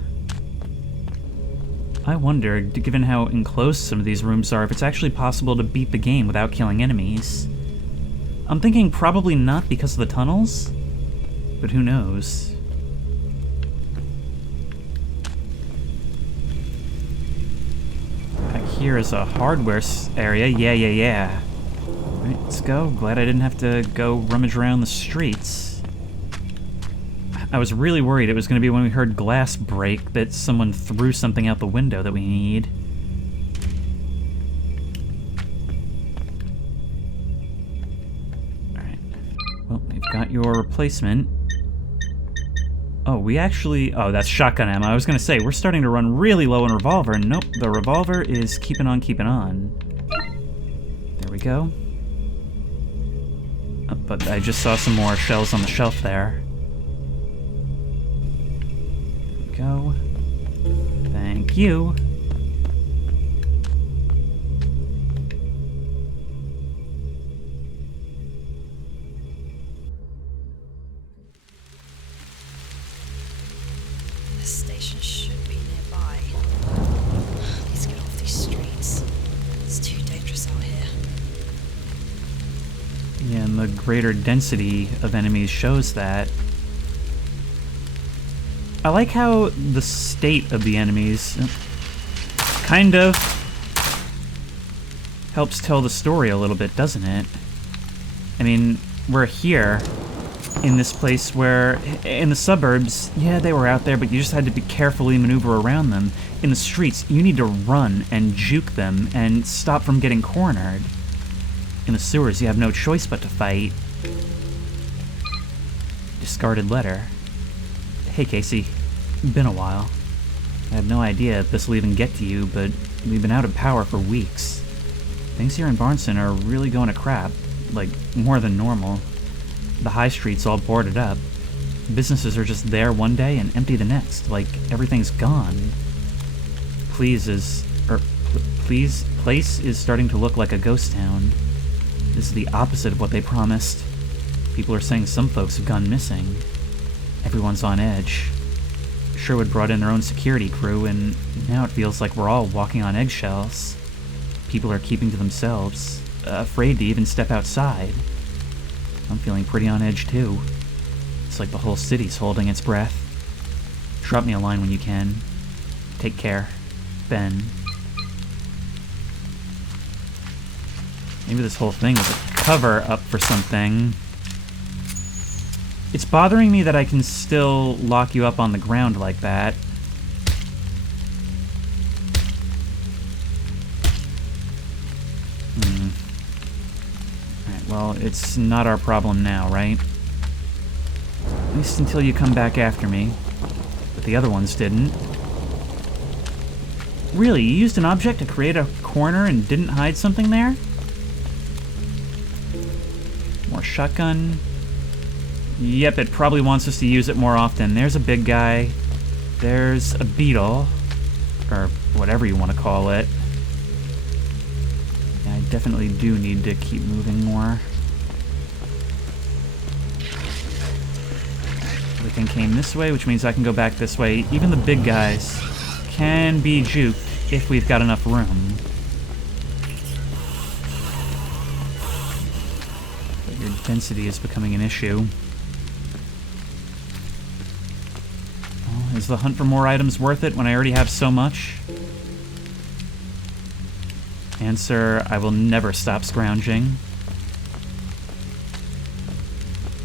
I wonder, given how enclosed some of these rooms are, if it's actually possible to beat the game without killing enemies. I'm thinking probably not because of the tunnels, but who knows? Back here is a hardware area. Yeah. Alright, let's go. Glad I didn't have to go rummage around the streets. I was really worried it was going to be when we heard glass break that someone threw something out the window that we need. Alright. Well, we've got your replacement. Oh, we actually... Oh, that's shotgun ammo. I was going to say, we're starting to run really low on revolver. Nope, the revolver is keeping on keeping on. There we go. Oh, but I just saw some more shells on the shelf there. Go. Thank you. The station should be nearby. Let's get off these streets. It's too dangerous out here. Yeah, and the greater density of enemies shows that. I like how the state of the enemies kind of helps tell the story a little bit, doesn't it? I mean, we're here in this place where, in the suburbs, yeah, they were out there, but you just had to be carefully maneuver around them. In the streets, you need to run and juke them and stop from getting cornered. In the sewers, you have no choice but to fight. Discarded letter. Hey Casey, been a while. I had no idea if this will even get to you, but we've been out of power for weeks. Things here in Barson are really going to crap, like more than normal. The high street's all boarded up. Businesses are just there one day and empty the next, like everything's gone. Place is starting to look like a ghost town. This is the opposite of what they promised. People are saying some folks have gone missing. Everyone's on edge. Sherwood brought in their own security crew, and now it feels like we're all walking on eggshells. People are keeping to themselves, afraid to even step outside. I'm feeling pretty on edge, too. It's like the whole city's holding its breath. Drop me a line when you can. Take care. Ben. Maybe this whole thing was a cover-up for something. It's bothering me that I can still lock you up on the ground like that. Alright, well, it's not our problem now, right? At least until you come back after me. But the other ones didn't. Really, you used an object to create a corner and didn't hide something there? More shotgun. Yep, it probably wants us to use it more often. There's a big guy. There's a beetle. Or whatever you want to call it. Yeah, I definitely do need to keep moving more. Everything came this way, which means I can go back this way. Even the big guys can be juked if we've got enough room. But your density is becoming an issue. Is the hunt for more items worth it when I already have so much? Answer, I will never stop scrounging.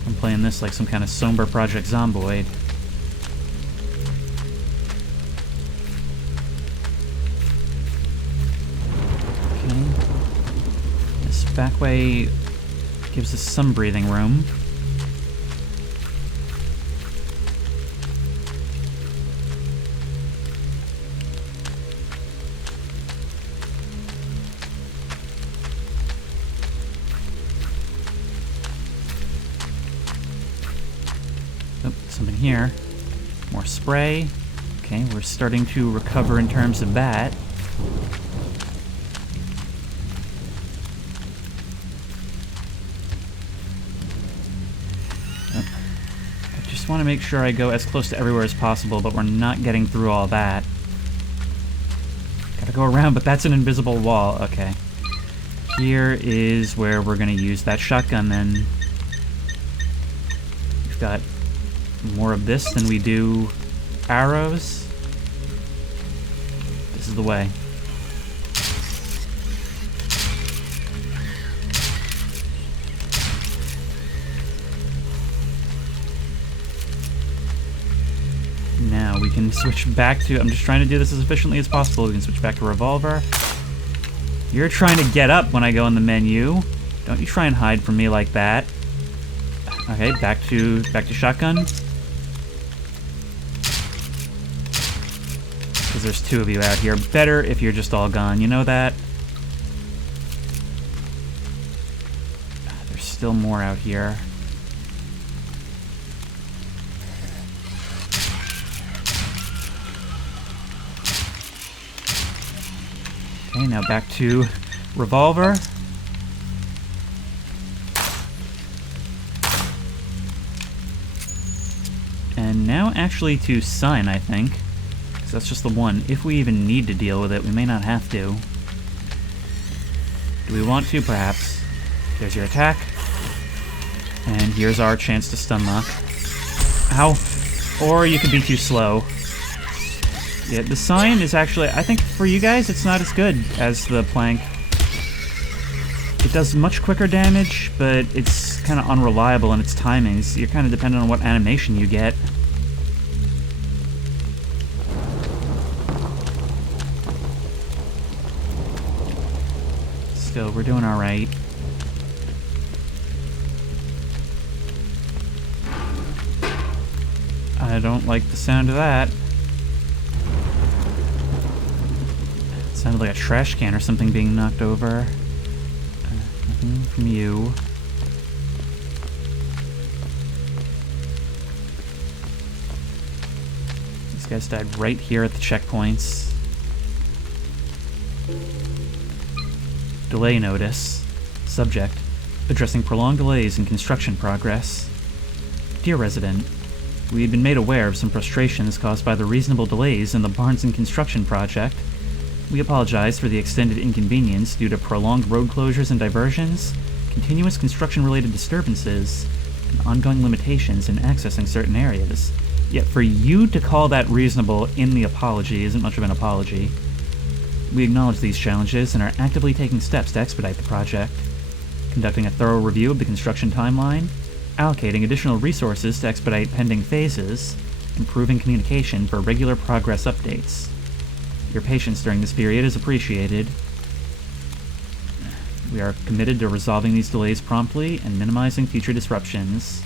I'm playing this like some kind of somber Project Zomboid. Okay. This back way gives us some breathing room. Something here. More spray. Okay, we're starting to recover in terms of that. want to make sure I go as close to everywhere as possible, but we're not getting through all that. Gotta go around, but that's an invisible wall. Okay. Here is where we're gonna use that shotgun then. We've got more of this than we do arrows. This is the way. Now we can switch back to, I'm just trying to do this as efficiently as possible. We can switch back to revolver. You're trying to get up when I go in the menu. Don't you try and hide from me like that. Okay, back to shotgun. Because there's two of you out here. Better if you're just all gone, you know that? There's still more out here. Okay, now back to revolver. And now actually to sign, I think. Because that's just the one. If we even need to deal with it, we may not have to. Do we want to? Perhaps. There's your attack. And here's our chance to stun lock. Ow. Or you could be too slow. Yeah, the sign is actually, I think for you guys, it's not as good as the plank. It does much quicker damage, but it's kind of unreliable in its timings. You're kind of dependent on what animation you get. Still, we're doing alright. I don't like the sound of that. Sounded like a trash can or something being knocked over. Nothing from you. These guys died right here at the checkpoints. Delay notice. Subject: addressing prolonged delays in construction progress. Dear resident, we have been made aware of some frustrations caused by the reasonable delays in the Barson construction project. We apologize for the extended inconvenience due to prolonged road closures and diversions, continuous construction-related disturbances, and ongoing limitations in accessing certain areas. Yet for you to call that reasonable in the apology isn't much of an apology. We acknowledge these challenges and are actively taking steps to expedite the project, conducting a thorough review of the construction timeline, allocating additional resources to expedite pending phases, improving communication for regular progress updates. Your patience during this period is appreciated. We are committed to resolving these delays promptly and minimizing future disruptions.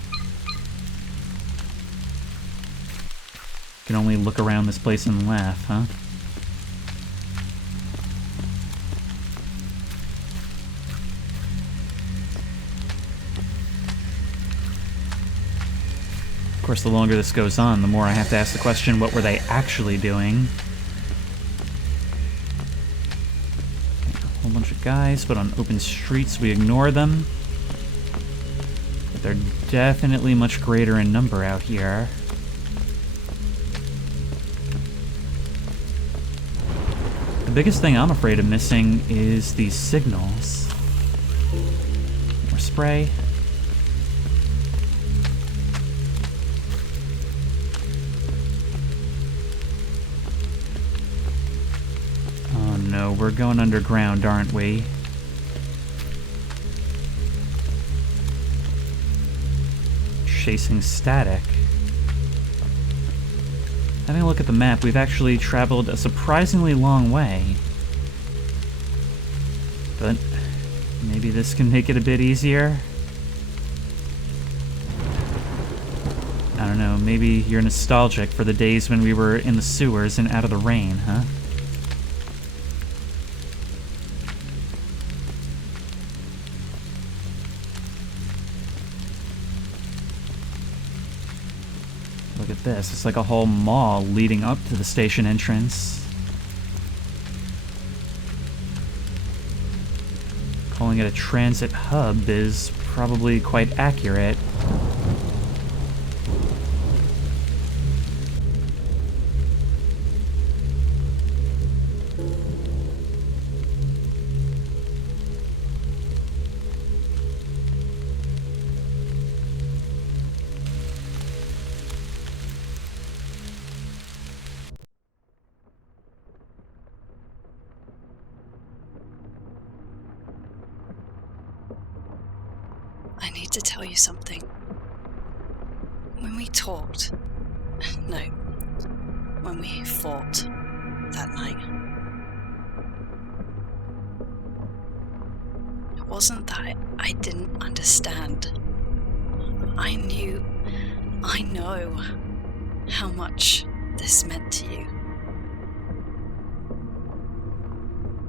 You can only look around this place and laugh, huh? Of course, the longer this goes on, the more I have to ask the question, what were they actually doing? A whole bunch of guys, but on open streets we ignore them. But they're definitely much greater in number out here. The biggest thing I'm afraid of missing is these signals. More spray. No, we're going underground, aren't we? Chasing static. Having a look at the map, we've actually traveled a surprisingly long way. But maybe this can make it a bit easier? I don't know, maybe you're nostalgic for the days when we were in the sewers and out of the rain, huh? Look at this, it's like a whole mall leading up to the station entrance. Calling it a transit hub is probably quite accurate. to tell you something. When we talked... No. When we fought that night. It wasn't that I didn't understand. I know how much this meant to you.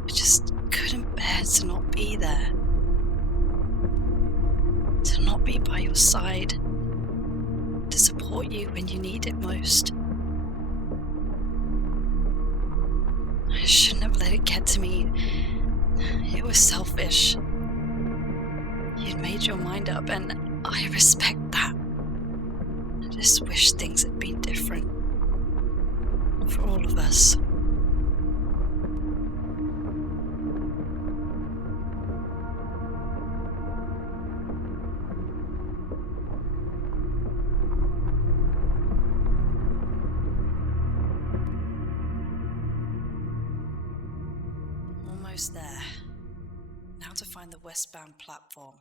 I just couldn't bear to not be there. To not be by your side. To support you when you need it most. I shouldn't have let it get to me. It was selfish. You'd made your mind up, and I respect that. I just wish things had been different. For all of us. Almost there. Now to find the westbound platform.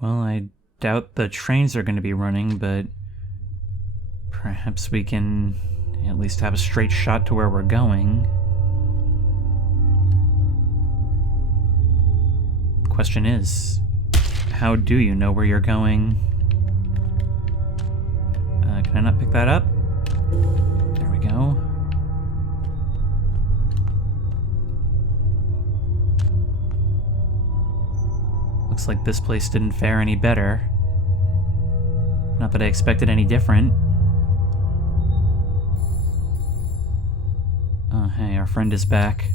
Well, I doubt the trains are going to be running, but perhaps we can at least have a straight shot to where we're going. The question is, how do you know where you're going? Can I not pick that up? There we go. Looks like this place didn't fare any better. Not that I expected any different. Oh, hey, our friend is back.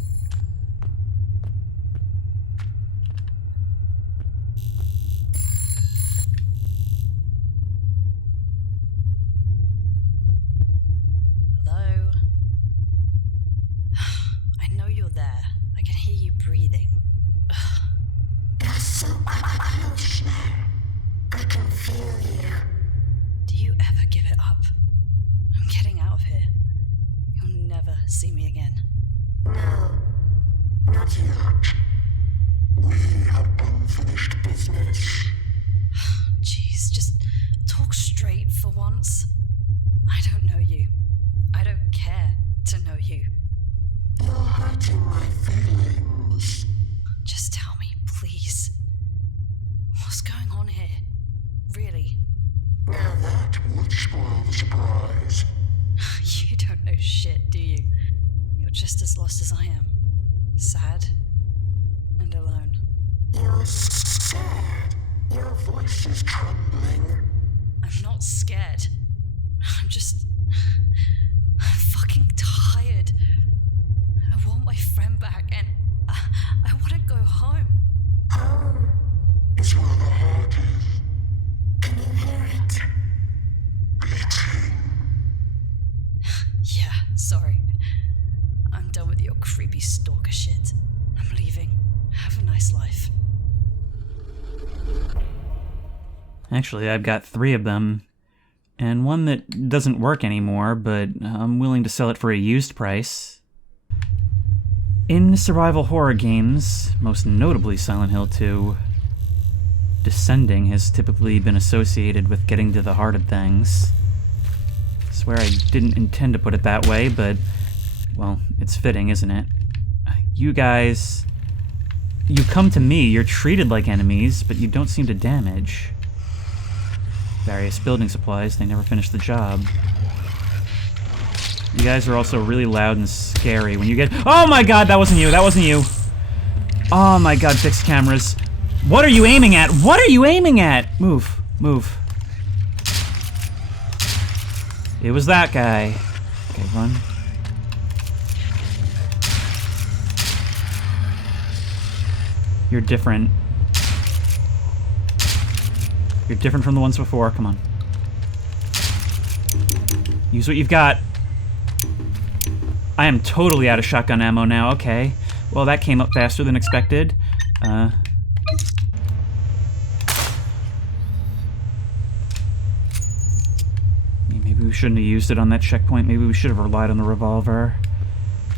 Hello? I know you're there. I can hear you breathing. You're so close now. I can feel you. Do you ever give it up? I'm getting out of here. You'll never see me again. No, not yet. We have unfinished business. Jeez, just talk straight for once. I don't know you. I don't care to know you. You're hurting my feelings. Just tell me, please. What's going on here? Really? Now that would spoil the surprise. You don't know shit, do you? You're just as lost as I am. Sad and alone. You're scared. Your voice is trembling. I'm not scared. I'm fucking tired. I want my friend back, and I want to go home. Home is where the heart is. Can you hear it? Beating. Yeah, sorry. I'm done with your creepy stalker shit. I'm leaving. Have a nice life. Actually, I've got 3 of them, and one that doesn't work anymore, but I'm willing to sell it for a used price. In survival horror games, most notably Silent Hill 2, descending has typically been associated with getting to the heart of things. I swear I didn't intend to put it that way, but, well, it's fitting, isn't it? You guys... You come to me, you're treated like enemies, but you don't seem to damage. Various building supplies, they never finish the job. You guys are also really loud and scary when you get— Oh my god, that wasn't you, that wasn't you! Oh my god, fixed cameras. What are you aiming at? What are you aiming at? Move, move. It was that guy. Okay, run. You're different. You're different from the ones before. Come on. Use what you've got. I am totally out of shotgun ammo now. Okay. Well, that came up faster than expected. Maybe we shouldn't have used it on that checkpoint. Maybe we should have relied on the revolver.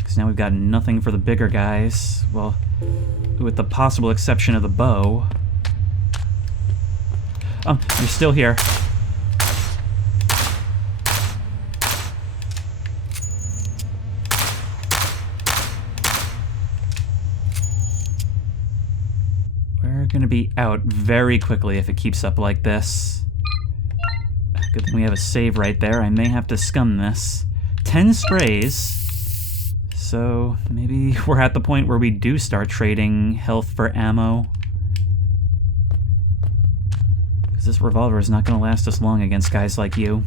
Because now we've got nothing for the bigger guys. Well, with the possible exception of the bow. Oh, you're still here. We're gonna be out very quickly if it keeps up like this. Good thing we have a save right there. I may have to scum this. 10 sprays. So maybe we're at the point where we do start trading health for ammo. Because this revolver is not going to last us long against guys like you.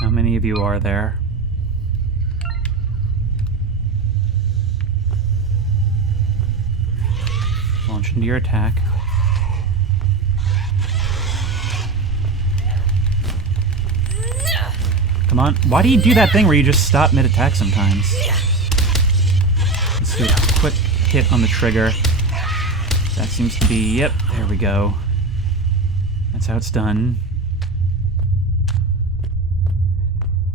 How many of you are there? Launch into your attack. Come on. Why do you do that thing where you just stop mid-attack sometimes? Let's do a quick hit on the trigger. That seems to be... Yep, there we go. That's how it's done.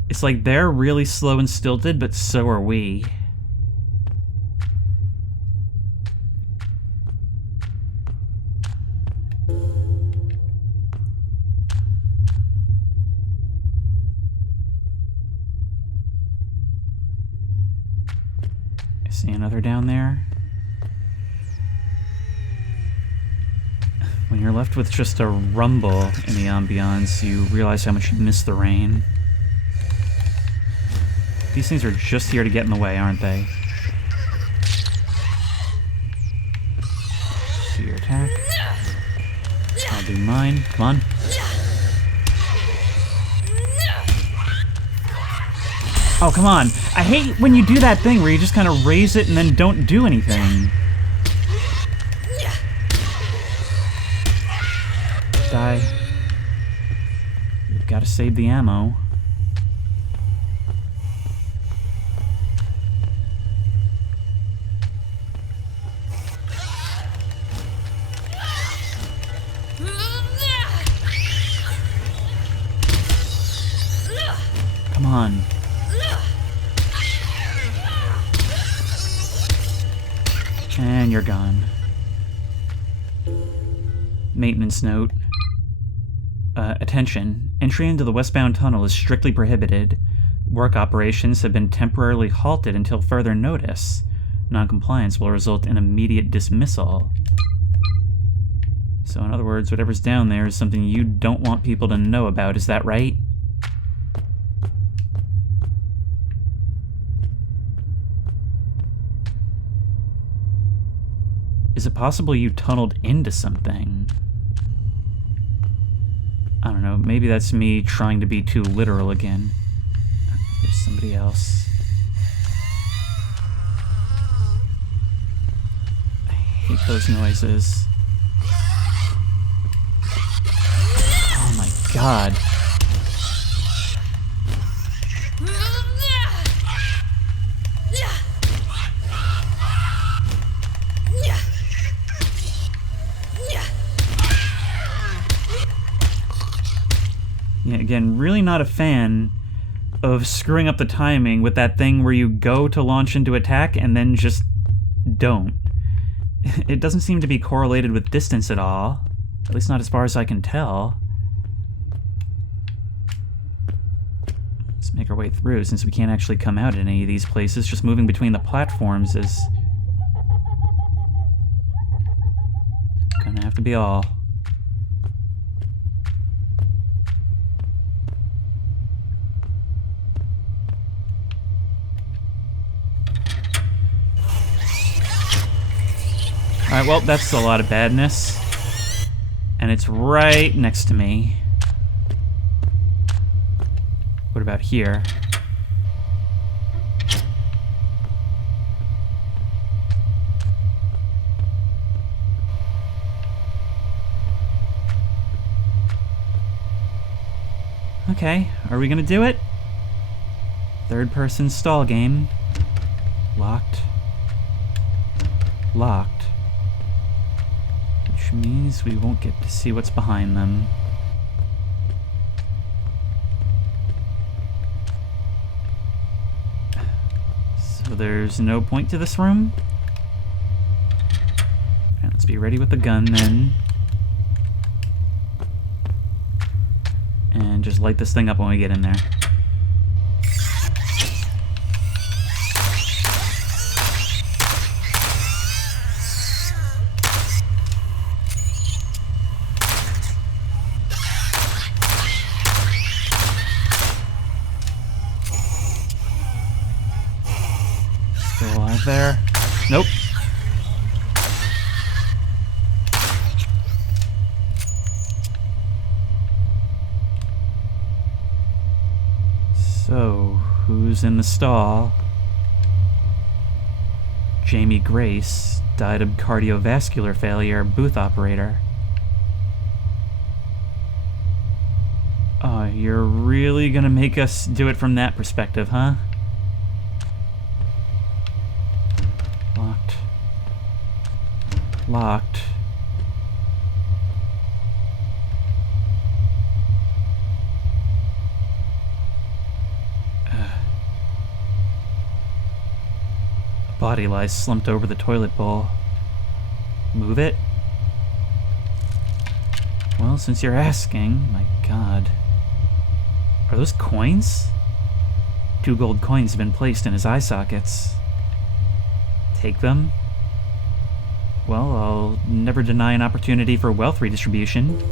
It's like they're really slow and stilted, but so are we. I see another down there. When you're left with just a rumble in the ambiance, you realize how much you miss the rain. These things are just here to get in the way, aren't they? Do your attack. I'll do mine. Come on. Oh, come on. I hate when you do that thing where you just kind of raise it and then don't do anything. Die. We've got to save the ammo. Come on. And you're gone. Maintenance note. Attention. Entry into the westbound tunnel is strictly prohibited. Work operations have been temporarily halted until further notice. Non-compliance will result in immediate dismissal. So in other words, whatever's down there is something you don't want people to know about, is that right? Is it possible you tunneled into something? I don't know, maybe that's me trying to be too literal again. There's somebody else. I hate those noises. Oh my god. Yeah, again, really not a fan of screwing up the timing with that thing where you go to launch into attack and then just don't. It doesn't seem to be correlated with distance at all. At least not as far as I can tell. Let's make our way through, since we can't actually come out in any of these places. Just moving between the platforms is gonna have to be all. Alright, well, that's a lot of badness. And it's right next to me. What about here? Okay, are we gonna do it? third-person stall game. Locked. Locked. Which means we won't get to see what's behind them. So there's no point to this room? Alright, let's be ready with the gun then. And just light this thing up when we get in there. Still alive there? Nope. So, who's in the stall? Jamie Grace died of cardiovascular failure, booth operator. Oh, you're really gonna make us do it from that perspective, huh? Locked. Locked. Body lies slumped over the toilet bowl. Move it? Well, since you're asking, my god. Are those coins? 2 gold coins have been placed in his eye sockets. Take them? Well, I'll never deny an opportunity for wealth redistribution.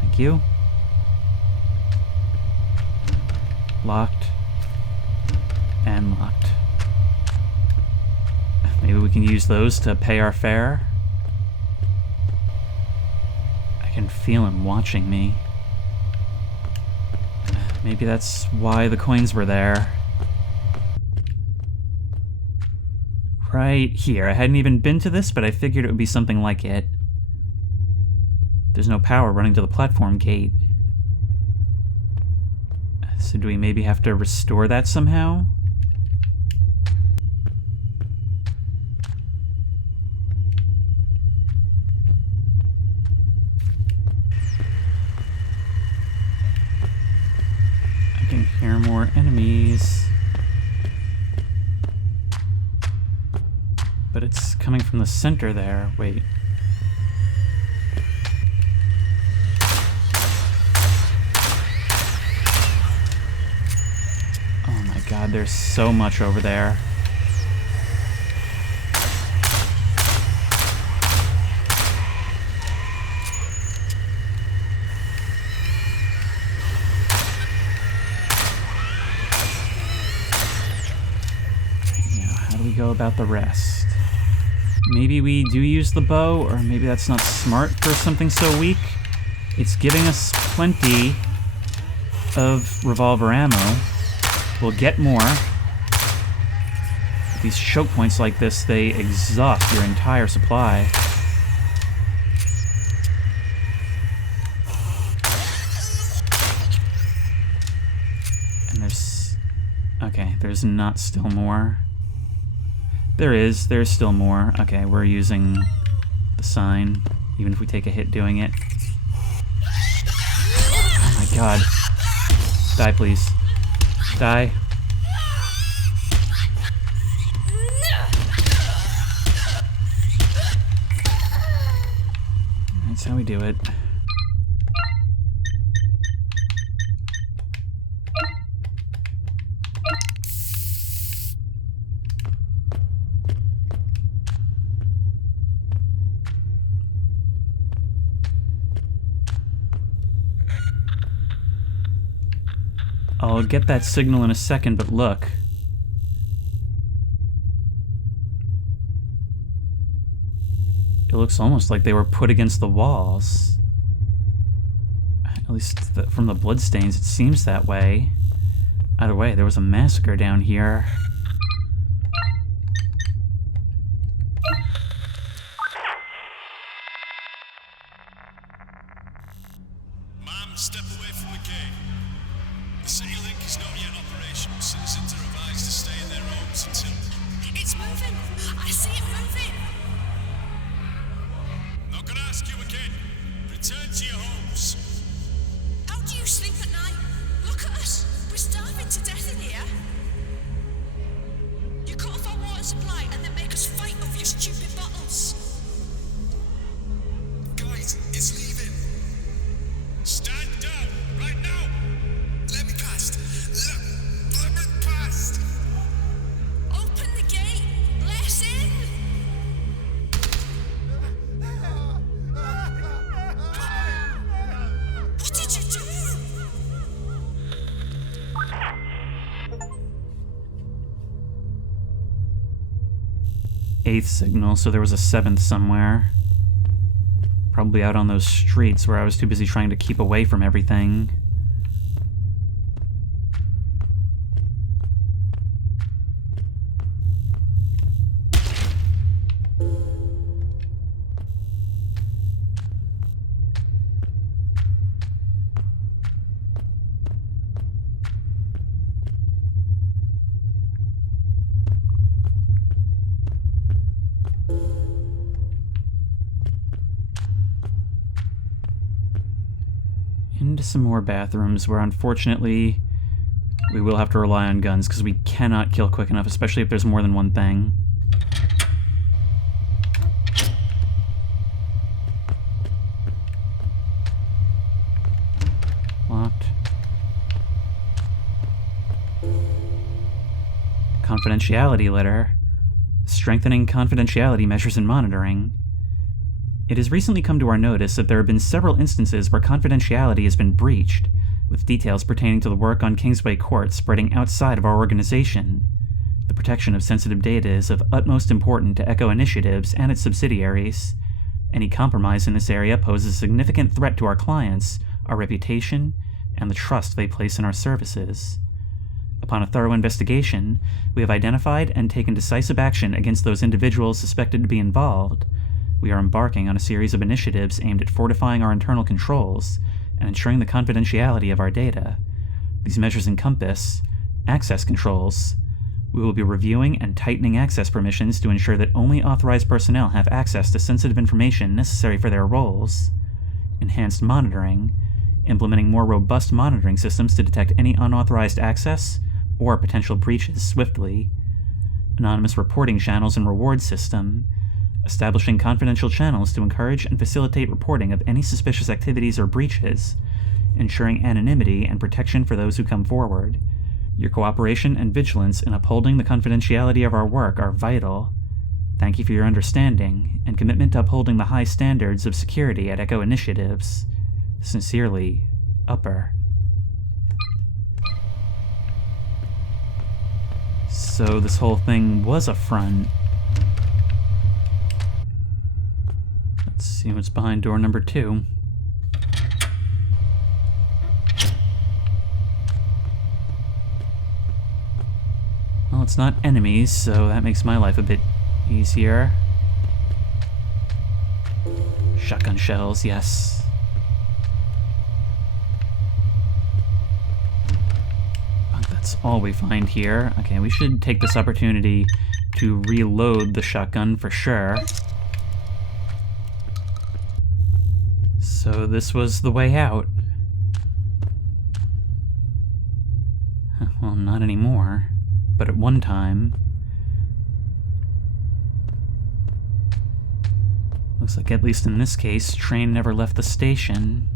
Thank you. Locked. And locked. Maybe we can use those to pay our fare. I can feel him watching me. Maybe that's why the coins were there. Right here. I hadn't even been to this, but I figured it would be something like it. There's no power running to the platform gate. So do we maybe have to restore that somehow? I can hear more enemies. But it's coming from the center there. Wait. Oh my god, there's so much over there. Now, how do we go about the rest? Maybe we do use the bow, or maybe that's not smart for something so weak. It's giving us plenty of revolver ammo. We'll get more. These choke points like this, they exhaust your entire supply. And there's... okay, there's not still more. There's still more. Okay, we're using the sign, even if we take a hit doing it. Oh my god. Die, please. Die. That's how we do it. I'll get that signal in a second, but look. It looks almost like they were put against the walls. At least from the bloodstains, it seems that way. Either way, there was a massacre down here. Ma'am, step away from the gate. The city link is not yet operational. Citizens water supply and then make us fight over your stupid bottles. Guys, it's leaving. Stand down, right now. Let me past. Let me past. Open the gate. Let us in. What did you do? Eighth signal, so there was a seventh somewhere. Probably out on those streets where I was too busy trying to keep away from everything. Into some more bathrooms where unfortunately we will have to rely on guns because we cannot kill quick enough, especially if there's more than one thing. Locked. Confidentiality letter. Strengthening confidentiality measures and monitoring. It has recently come to our notice that there have been several instances where confidentiality has been breached, with details pertaining to the work on Kingsway Court spreading outside of our organization. The protection of sensitive data is of utmost importance to Echo Initiatives and its subsidiaries. Any compromise in this area poses a significant threat to our clients, our reputation, and the trust they place in our services. Upon a thorough investigation, we have identified and taken decisive action against those individuals suspected to be involved. We are embarking on a series of initiatives aimed at fortifying our internal controls and ensuring the confidentiality of our data. These measures encompass access controls. We will be reviewing and tightening access permissions to ensure that only authorized personnel have access to sensitive information necessary for their roles. Enhanced monitoring, implementing more robust monitoring systems to detect any unauthorized access or potential breaches swiftly. Anonymous reporting channels and reward system, establishing confidential channels to encourage and facilitate reporting of any suspicious activities or breaches, ensuring anonymity and protection for those who come forward. Your cooperation and vigilance in upholding the confidentiality of our work are vital. Thank you for your understanding and commitment to upholding the high standards of security at Echo Initiatives. Sincerely, Upper. So this whole thing was a front. Let's see what's behind door number 2. Well, it's not enemies, so that makes my life a bit easier. Shotgun shells, yes. But that's all we find here. Okay, we should take this opportunity to reload the shotgun for sure. So this was the way out. Well, not anymore. But at one time... Looks like, at least in this case, train never left the station.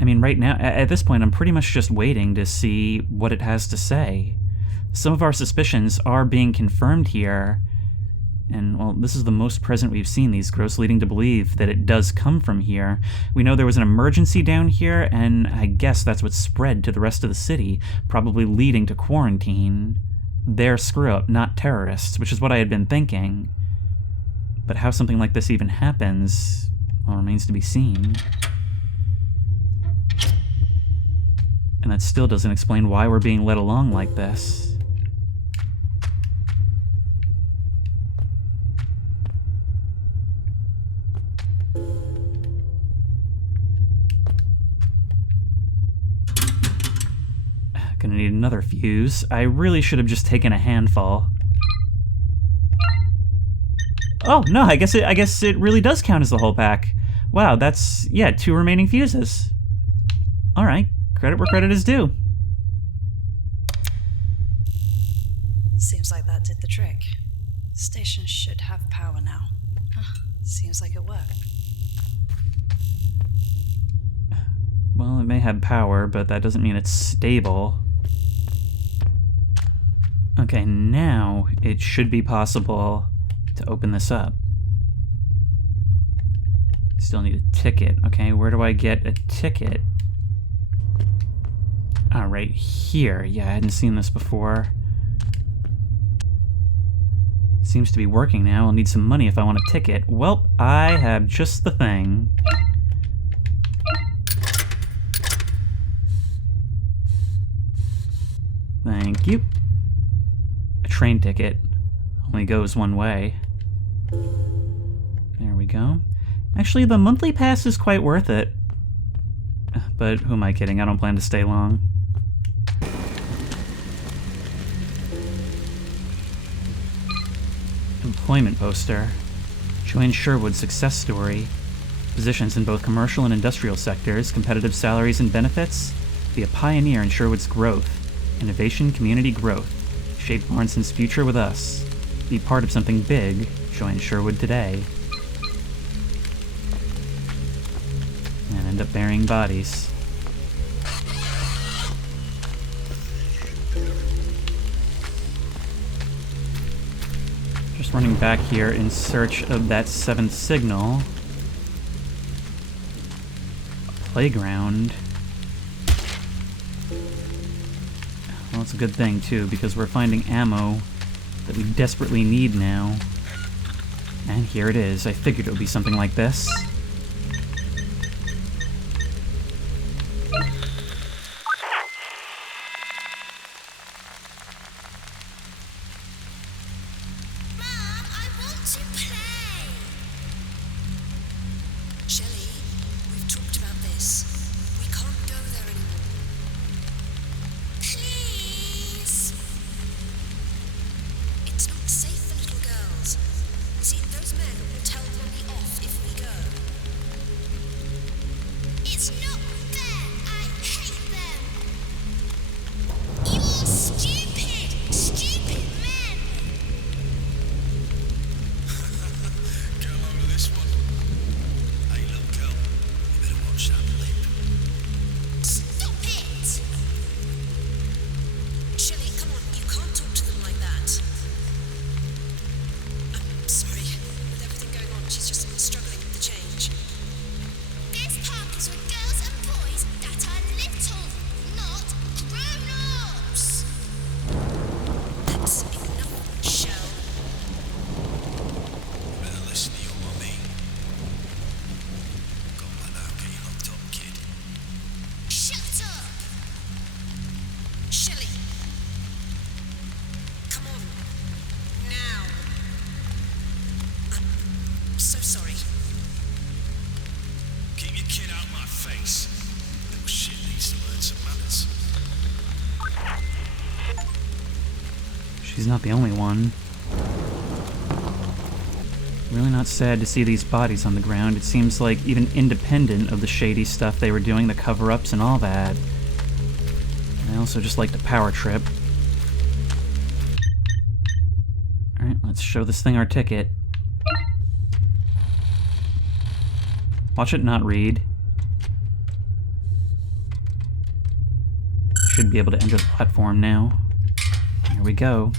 I mean, right now, at this point, I'm pretty much just waiting to see what it has to say. Some of our suspicions are being confirmed here, and, well, this is the most present we've seen these growths, leading to believe that it does come from here. We know there was an emergency down here, and I guess that's what spread to the rest of the city, probably leading to quarantine. Their screw-up, not terrorists, which is what I had been thinking. But how something like this even happens, well, remains to be seen. And that still doesn't explain why we're being led along like this. Gonna need another fuse. I really should have just taken a handful. Oh, no, I guess it really does count as the whole pack. Wow, that's, yeah, 2 remaining fuses. Alright, credit where credit is due. Seems like that did the trick. Station should have power now. Huh, seems like it worked. Well, it may have power, but that doesn't mean it's stable. Okay, now it should be possible to open this up. Still need a ticket. Okay, where do I get a ticket? Ah, right here. Yeah, I hadn't seen this before. Seems to be working now. I'll need some money if I want a ticket. Well, I have just the thing. Thank you. A train ticket. Only goes one way. There we go. Actually, the monthly pass is quite worth it. But who am I kidding? I don't plan to stay long. Employment poster. Join Sherwood's success story. Positions in both commercial and industrial sectors, competitive salaries and benefits. Be a pioneer in Sherwood's growth. Innovation, community growth. Shape Lawrence's future with us. Be part of something big. Join Sherwood today. And end up burying bodies. Just running back here in search of that 7th signal. A playground. Well, it's a good thing, too, because we're finding ammo that we desperately need now. And here it is. I figured it would be something like this. Mom, I want to play! Shelley, we've talked about this. We can't go there anymore. Please! It's not safe for little girls. See, those men will tell Mommy off if we go. It's not fair! I hate them! You're stupid! Stupid men! Get a load of this one. Hey, little girl, you better watch that lip. Stop it! Shelley, come on, you can't talk to them like that. I'm sorry. With everything going on, she's just struggling with the change. This park is for girls and boys that are little, not grown-ups. That's enough, Shell. You better listen to your mummy. Go on now, get you locked up, kid. Shut up! Shelley! Come on. Now. I'm so sorry. Keep your kid out my face. Little shit needs to learn some manners. She's not the only one. Really not sad to see these bodies on the ground. It seems like even independent of the shady stuff they were doing, the cover-ups and all that. I also just like the power trip. Alright, let's show this thing our ticket. Watch it not read. Should be able to enter the platform now. Here we go.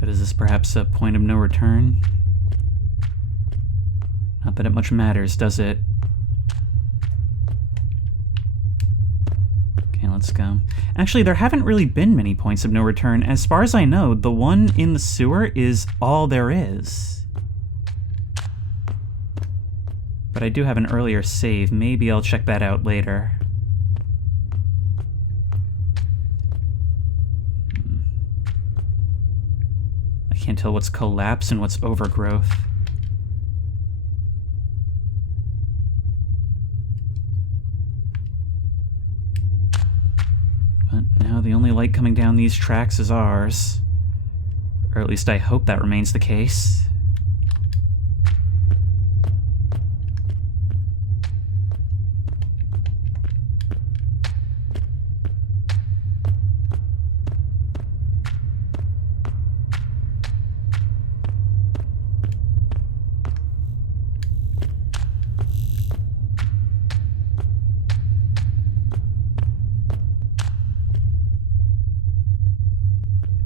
But is this perhaps a point of no return? Not that it much matters, does it? Okay, let's go. Actually, there haven't really been many points of no return. As far as I know, the one in the sewer is all there is. But I do have an earlier save. Maybe I'll check that out later. I can't tell what's collapse and what's overgrowth. But now the only light coming down these tracks is ours. Or at least I hope that remains the case.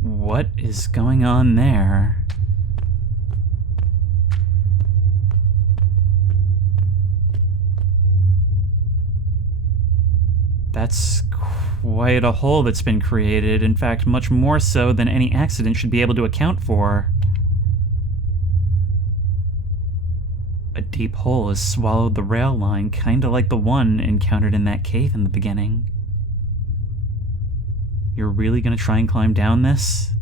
What is going on there? That's quite a hole that's been created. In fact, much more so than any accident should be able to account for. A deep hole has swallowed the rail line, kinda like the one encountered in that cave in the beginning. You're really gonna try and climb down this?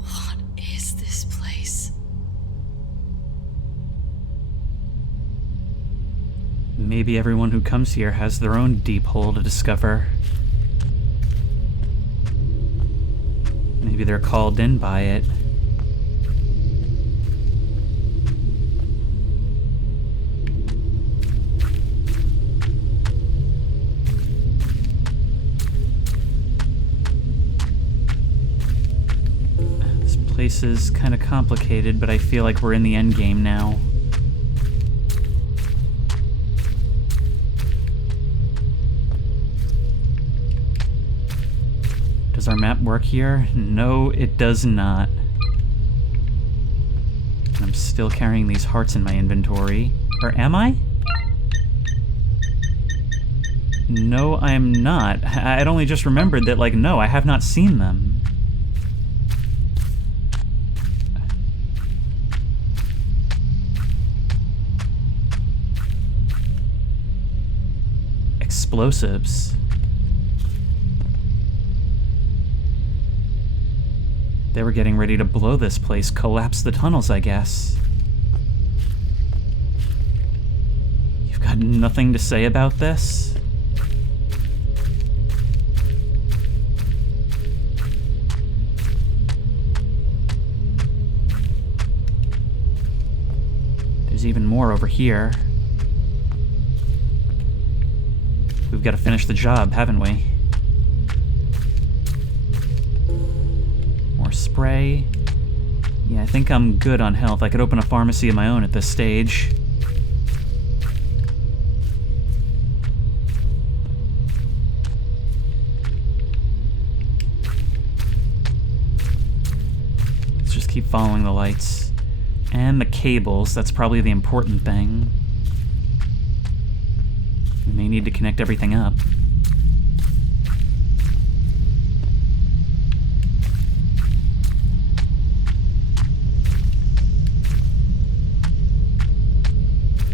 What is this place? Maybe everyone who comes here has their own deep hole to discover. Maybe they're called in by it. This place is kind of complicated, but I feel like we're in the end game now. Does our map work here? No, it does not. And I'm still carrying these hearts in my inventory. Or am I? No, I'm not. I'd only just remembered that, like, no, I have not seen them. Explosives. They were getting ready to blow this place, collapse the tunnels, I guess. You've got nothing to say about this? There's even more over here. We've got to finish the job, haven't we? More spray. Yeah, I think I'm good on health. I could open a pharmacy of my own at this stage. Let's just keep following the lights. And the cables, that's probably the important thing. We may need to connect everything up.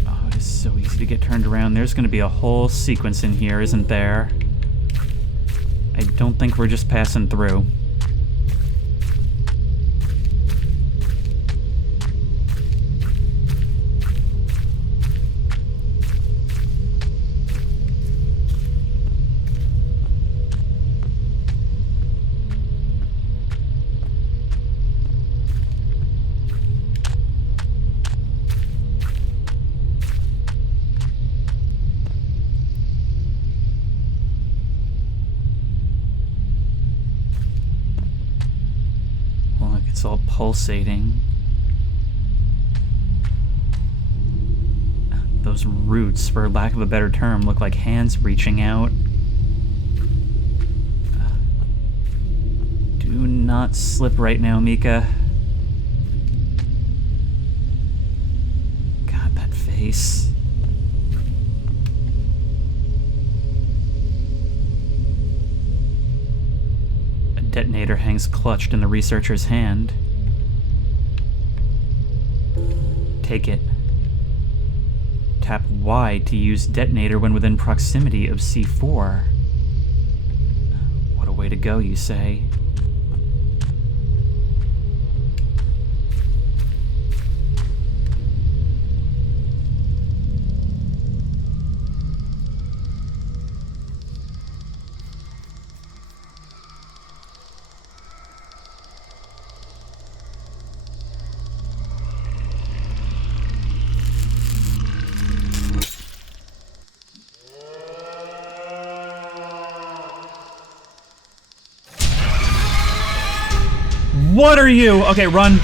Oh, it is so easy to get turned around. There's going to be a whole sequence in here, isn't there? I don't think we're just passing through. It's all pulsating. Those roots, for lack of a better term, look like hands reaching out. Do not slip right now, Mika. God, that face. Detonator hangs clutched in the researcher's hand. Take it. tap Y to use detonator when within proximity of C4. What a way to go, you say? What are you? Okay, run.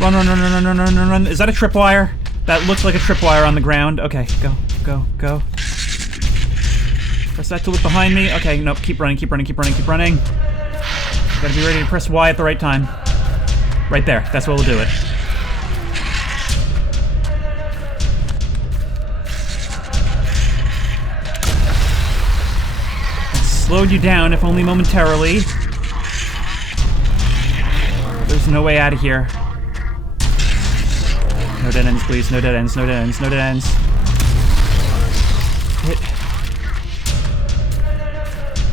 Run, run, run, run, run, run, run, run, run. Is that a tripwire? That looks like a tripwire on the ground. Okay, go, go, go. Press that to look behind me. Okay, nope, keep running, keep running, keep running, keep running. Gotta be ready to press Y at the right time. Right there, that's what will do it. It slowed you down, if only momentarily. There's no way out of here. No dead ends, please. No dead ends, no dead ends, no dead ends. Hit.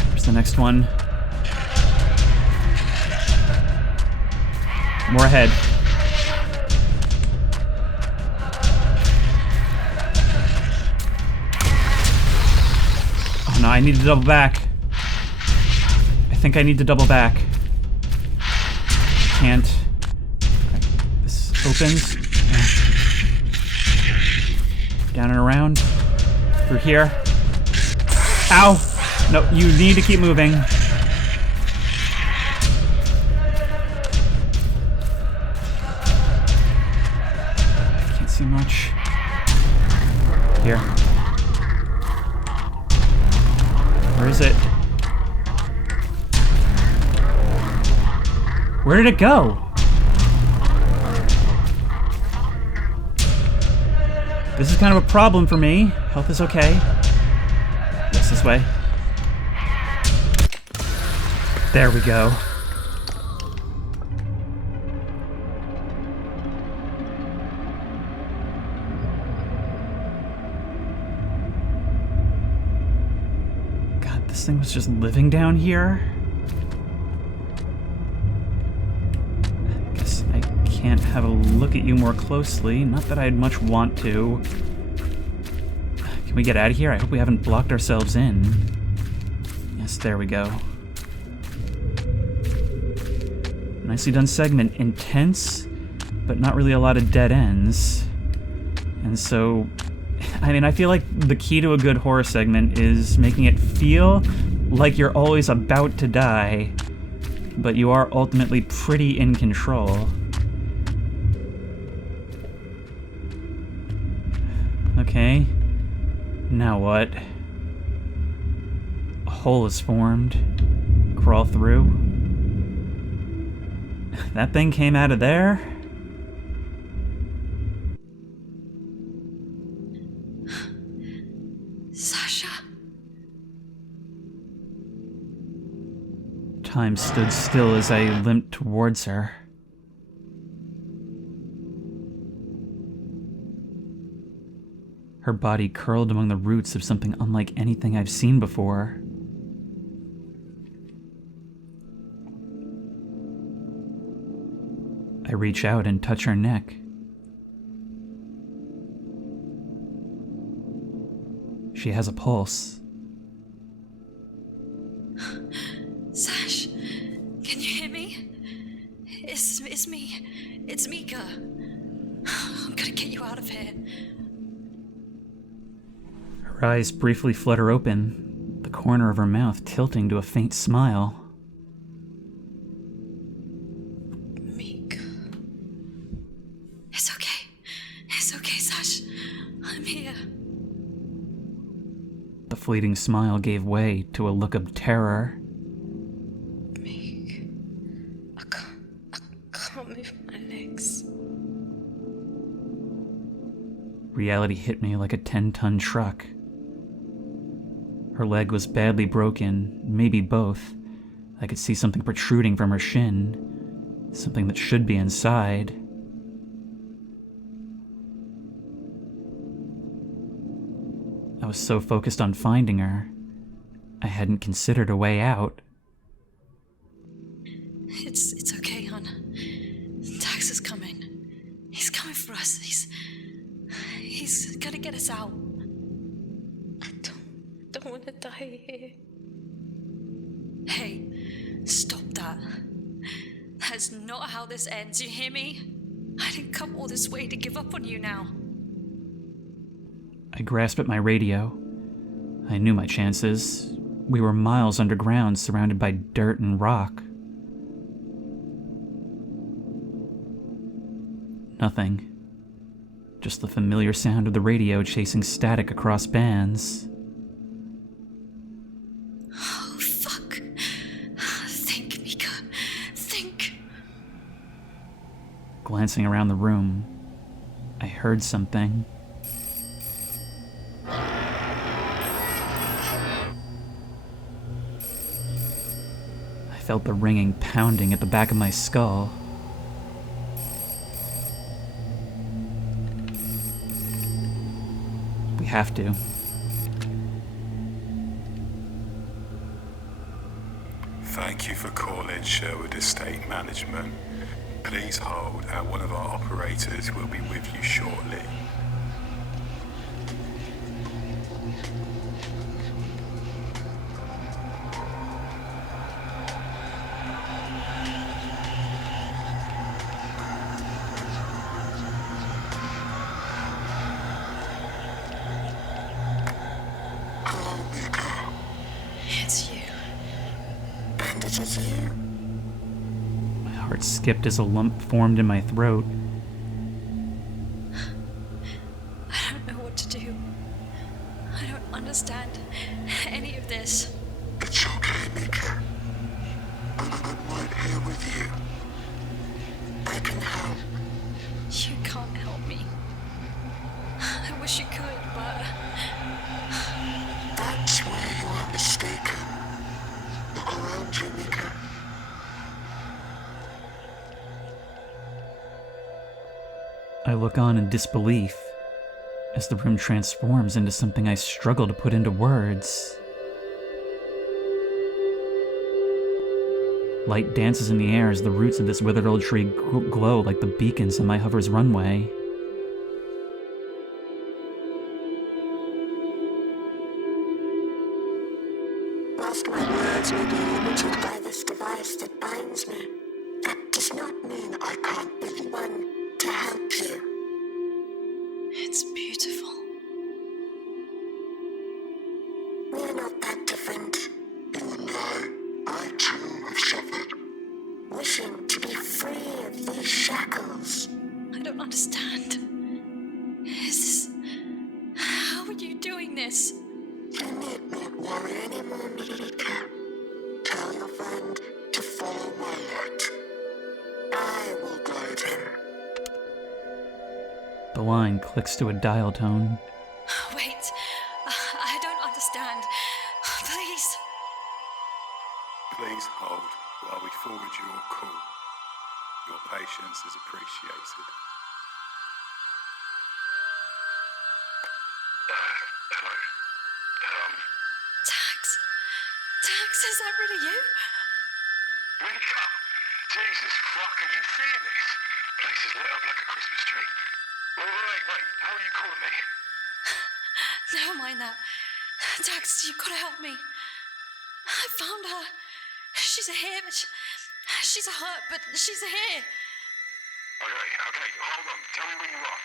There's the next one. More ahead. Oh no, I need to double back. I think I need to double back. Can't. Right. This opens. Down and around. Through here. Ow! No, you need to keep moving. Can't see much. Here. Where is it? Where did it go? This is kind of a problem for me. Health is okay. Yes, this way. There we go. God, this thing was just living down here? Can't have a look at you more closely. Not that I'd much want to. Can we get out of here? I hope we haven't blocked ourselves in. Yes, there we go. Nicely done segment. Intense, but not really a lot of dead ends. And so, I mean, I feel like the key to a good horror segment is making it feel like you're always about to die, but you are ultimately pretty in control. Okay, now what? A hole is formed. Crawl through. That thing came out of there? Sasha. Time stood still as I limped towards her. Her body curled among the roots of something unlike anything I've seen before. I reach out and touch her neck. She has a pulse. Sash, can you hear me? It's me. It's Mika. I'm gonna get you out of here. Her eyes briefly flutter open, the corner of her mouth tilting to a faint smile. Mika. It's okay. It's okay, Sash. I'm here. The fleeting smile gave way to a look of terror. Meek. I can't move my legs. Reality hit me like a 10-ton truck. Her leg was badly broken, maybe both. I could see something protruding from her shin, something that should be inside. was so focused on finding her, I hadn't considered a way out. It's okay, hon. Dax is coming. He's coming for us. He's gonna get us out. I don't want to die here. Hey, stop that. That's not how this ends, you hear me? I didn't come all this way to give up on you now. I grasped at my radio. I knew my chances. We were miles underground, surrounded by dirt and rock. Nothing. Just the familiar sound of the radio chasing static across bands. Oh, fuck. Think, Mika. Think. Glancing around the room, I heard something. I felt the ringing pounding at the back of my skull. We have to. Thank you for calling Sherwood Estate Management. Please hold, and one of our operators will be with you shortly. It's you. And it is you. My heart skipped as a lump formed in my throat. I don't know what to do. I don't understand any of this. It's okay, Mika. I'm right here with you. I can help. You can't help me. I wish you could, but That's where you are mistaken. Look around you, Mika. I look on in disbelief as the room transforms into something I struggle to put into words. Light dances in the air as the roots of this withered old tree glow like the beacons on my hover's runway. Whilst my words may be limited by this device that binds me, that does not mean I can't be the one to help you. it's beautiful. We're not that different. You and I too have suffered. Wishing to be free of these shackles. I don't understand. Is this... How are you doing this? You need not worry anymore, Mika. Tell your friend to follow my light. I will guide him. The line clicks to a dial tone. Wait, I don't understand. Please. Please hold while we forward your call. Your patience is appreciated. Hello? Tax, is that really you? Mika! Jesus, fuck, are you seeing this? Place is lit up like a Christmas tree. Wait, how are you calling me? Never mind that. Tax, you've got to help me. I found her. She's here, but she's hurt, but she's here. Okay, hold on. Tell me where you are.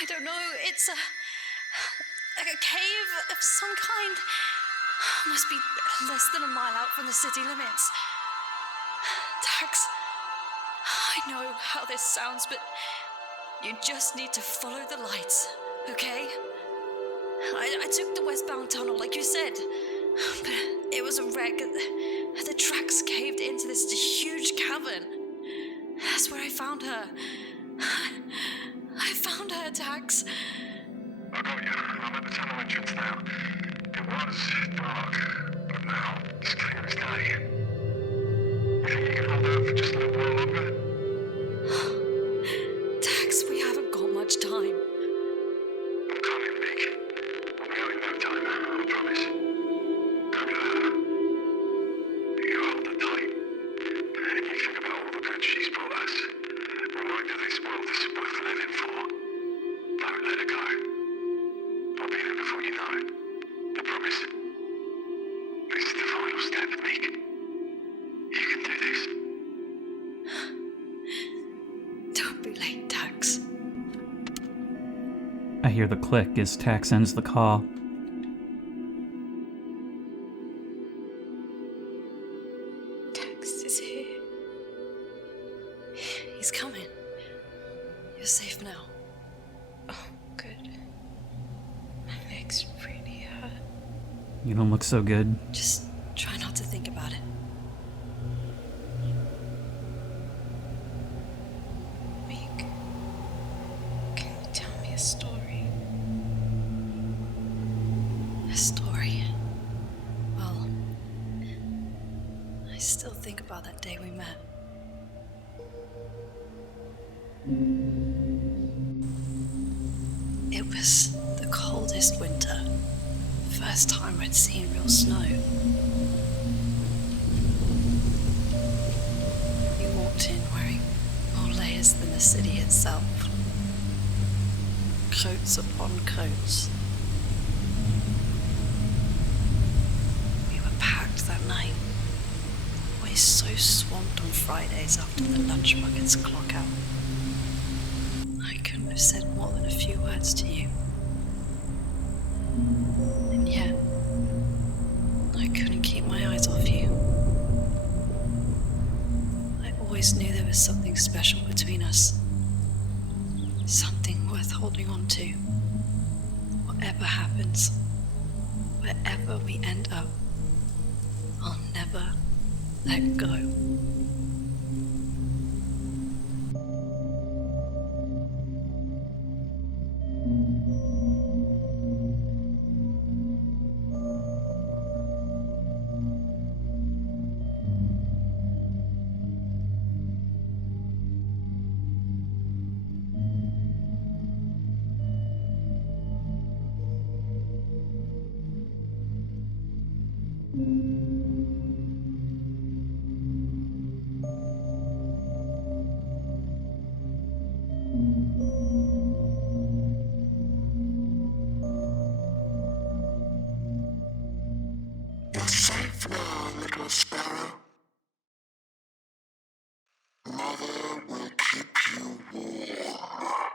I don't know. It's a cave of some kind. Must be less than a mile out from the city limits. Tax, I know how this sounds, but you just need to follow the lights, okay? I took the westbound tunnel, like you said, but it was a wreck. The tracks caved into this huge cavern. That's where I found her. I found her, Tax. I got you. I'm at the tunnel entrance now. It was dark, but now it's clear as day. You think you can hold out for just a little while longer? Tax, we haven't got much time. I'm coming, Vic. and you think about all the good she's brought us, remind her this world is worth living for. Don't let her go. I'll be there before you know it. I promise. This is the final step, Meek. You can do this. Don't be late, Tax. I hear the click as Tax ends the call. Tax is here. He's coming. You're safe now. Oh, good. My legs really hurt. You don't look so good. Just try not to think about it. Meek, can you tell me a story? A story? Well, I still think about that day we met. It was the coldest winter. First time I'd seen real snow. You walked in wearing more layers than the city itself. Coats upon coats. We were packed that night. Always so swamped on Fridays after the lunch buckets clock out. I couldn't have said more than a few words to you. And yet, I couldn't keep my eyes off you. I always knew there was something special between us. Something worth holding on to. Whatever happens, wherever we end up, I'll never let go. You're safe now, little sparrow. Mother will keep you warm.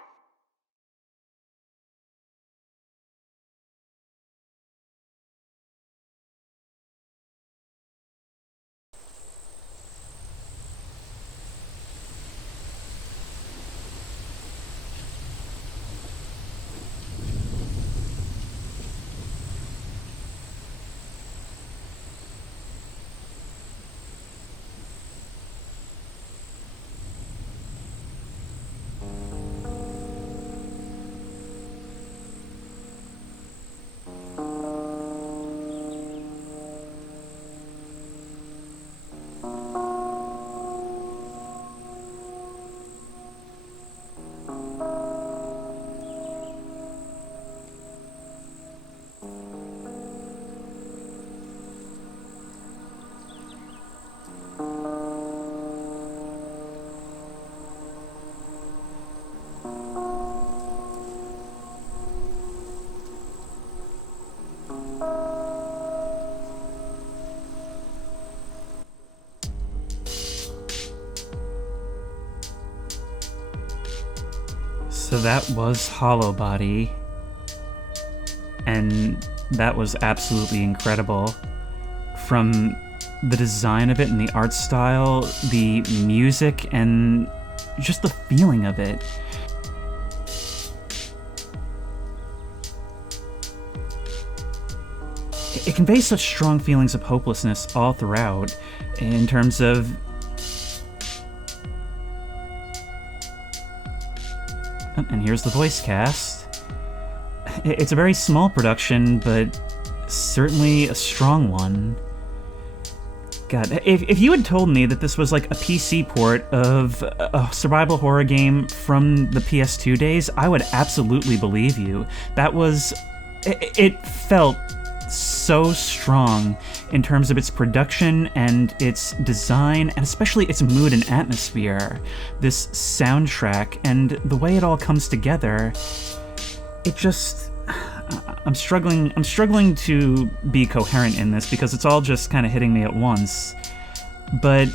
So that was Hollowbody, and that was absolutely incredible. From the design of it and the art style, the music, and just the feeling of it. It conveys such strong feelings of hopelessness all throughout, in terms of... And here's the voice cast. It's a very small production, but certainly a strong one. God, if you had told me that this was like a PC port of a survival horror game from the PS2 days, I would absolutely believe you. That was... It felt so strong in terms of its production and its design, and especially its mood and atmosphere. This soundtrack and the way it all comes together, it just... I'm struggling to be coherent in this because it's all just kind of hitting me at once. But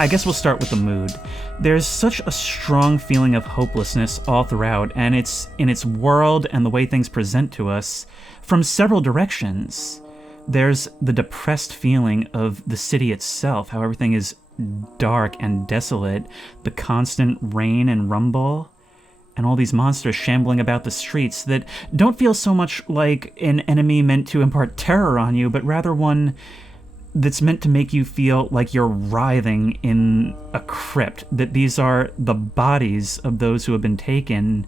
I guess we'll start with the mood. There's such a strong feeling of hopelessness all throughout, and it's in its world and the way things present to us from several directions. There's the depressed feeling of the city itself, how everything is dark and desolate, the constant rain and rumble, and all these monsters shambling about the streets that don't feel so much like an enemy meant to impart terror on you, but rather one that's meant to make you feel like you're writhing in a crypt, that these are the bodies of those who have been taken.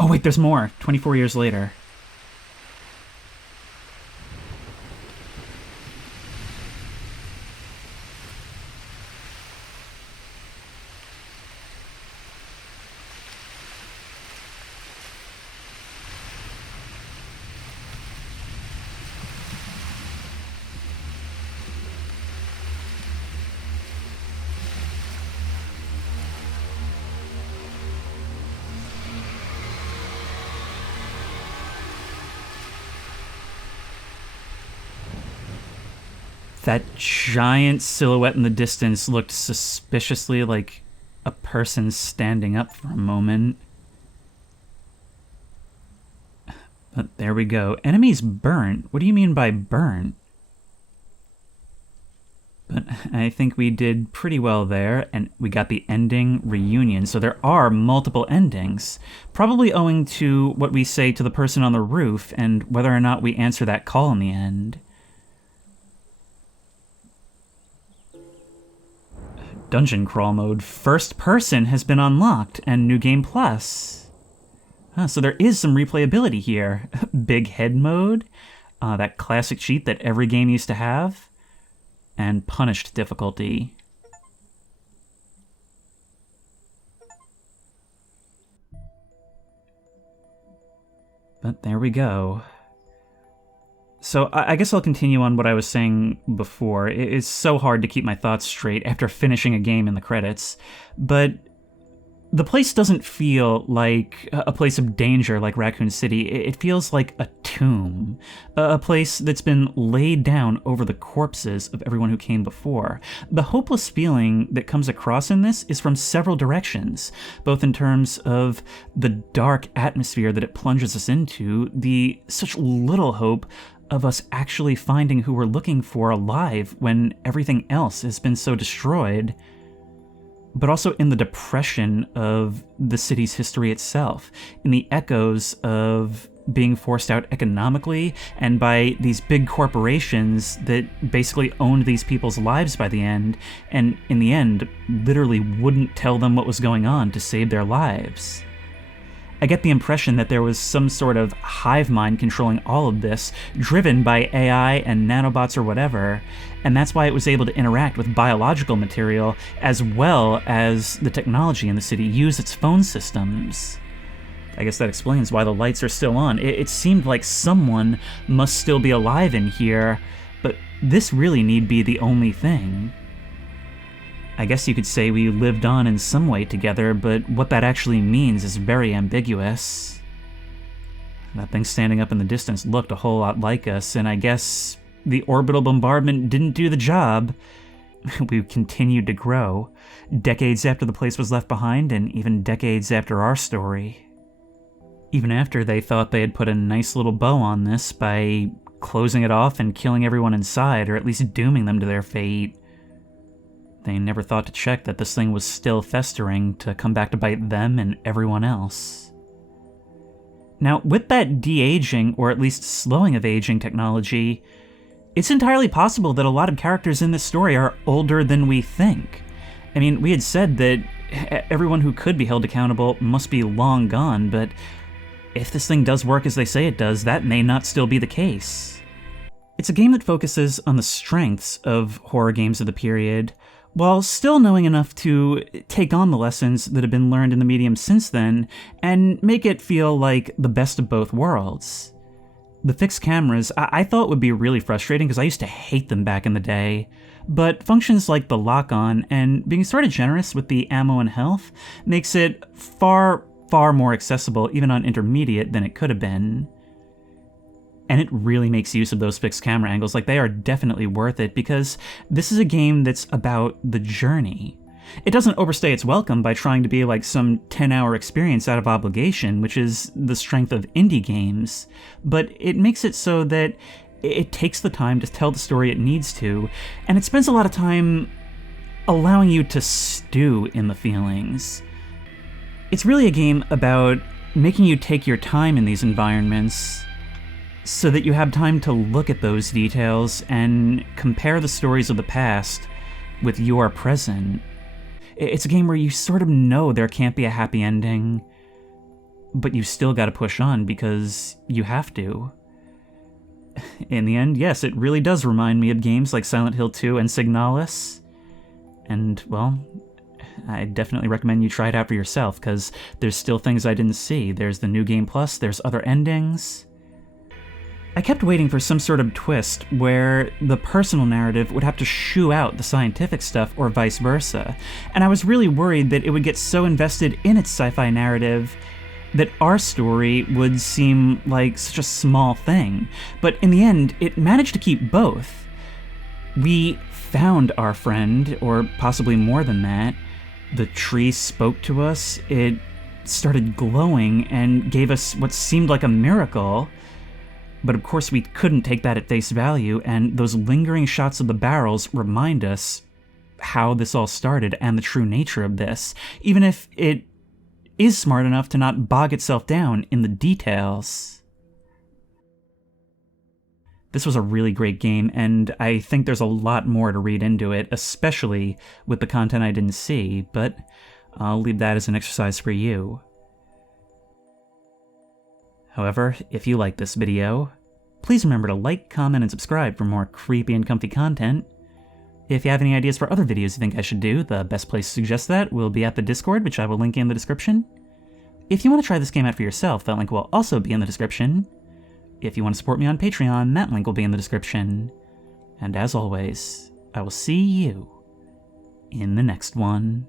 Oh wait, there's more. 24 years later. That giant silhouette in the distance looked suspiciously like a person standing up for a moment. But there we go. Enemies burnt? What do you mean by burnt? But I think we did pretty well there, and we got the ending reunion. So there are multiple endings, probably owing to what we say to the person on the roof and whether or not we answer that call in the end. Dungeon crawl mode, first person, has been unlocked, and New Game Plus. So there is some replayability here. Big head mode, that classic cheat that every game used to have, and punished difficulty. But there we go. So I guess I'll continue on what I was saying before. It's so hard to keep my thoughts straight after finishing a game in the credits, but the place doesn't feel like a place of danger like Raccoon City. It feels like a tomb, a place that's been laid down over the corpses of everyone who came before. The hopeless feeling that comes across in this is from several directions, both in terms of the dark atmosphere that it plunges us into, the such little hope of us actually finding who we're looking for alive when everything else has been so destroyed, but also in the depression of the city's history itself, in the echoes of being forced out economically and by these big corporations that basically owned these people's lives by the end, and in the end, literally wouldn't tell them what was going on to save their lives. I get the impression that there was some sort of hive mind controlling all of this, driven by AI and nanobots or whatever, and that's why it was able to interact with biological material as well as the technology in the city, use its phone systems. I guess that explains why the lights are still on. It seemed like someone must still be alive in here, but this really need be the only thing. I guess you could say we lived on in some way together, but what that actually means is very ambiguous. That thing standing up in the distance looked a whole lot like us, and I guess the orbital bombardment didn't do the job. We continued to grow, decades after the place was left behind, and even decades after our story. Even after they thought they had put a nice little bow on this by closing it off and killing everyone inside, or at least dooming them to their fate. They never thought to check that this thing was still festering to come back to bite them and everyone else. Now, with that de-aging, or at least slowing of aging technology, it's entirely possible that a lot of characters in this story are older than we think. I mean, we had said that everyone who could be held accountable must be long gone, but if this thing does work as they say it does, that may not still be the case. It's a game that focuses on the strengths of horror games of the period, while still knowing enough to take on the lessons that have been learned in the medium since then and make it feel like the best of both worlds. The fixed cameras I thought would be really frustrating because I used to hate them back in the day, but functions like the lock-on and being sort of generous with the ammo and health makes it far more accessible even on intermediate than it could have been. And it really makes use of those fixed camera angles, like they are definitely worth it because this is a game that's about the journey. It doesn't overstay its welcome by trying to be like some 10-hour experience out of obligation, which is the strength of indie games, but it makes it so that it takes the time to tell the story it needs to, and it spends a lot of time allowing you to stew in the feelings. It's really a game about making you take your time in these environments so that you have time to look at those details and compare the stories of the past with your present. It's a game where you sort of know there can't be a happy ending, but you still gotta push on because you have to. In the end, yes, it really does remind me of games like Silent Hill 2 and Signalis. And, well, I definitely recommend you try it out for yourself, because there's still things I didn't see. There's the New Game Plus, there's other endings. I kept waiting for some sort of twist where the personal narrative would have to shoo out the scientific stuff or vice versa, and I was really worried that it would get so invested in its sci-fi narrative that our story would seem like such a small thing. But in the end, it managed to keep both. We found our friend, or possibly more than that. The tree spoke to us, it started glowing and gave us what seemed like a miracle. But of course we couldn't take that at face value, and those lingering shots of the barrels remind us how this all started and the true nature of this, even if it is smart enough to not bog itself down in the details. This was a really great game, and I think there's a lot more to read into it, especially with the content I didn't see, but I'll leave that as an exercise for you. However, if you like this video, please remember to like, comment, and subscribe for more creepy and comfy content. If you have any ideas for other videos you think I should do, the best place to suggest that will be at the Discord, which I will link in the description. If you want to try this game out for yourself, that link will also be in the description. If you want to support me on Patreon, that link will be in the description. And as always, I will see you in the next one.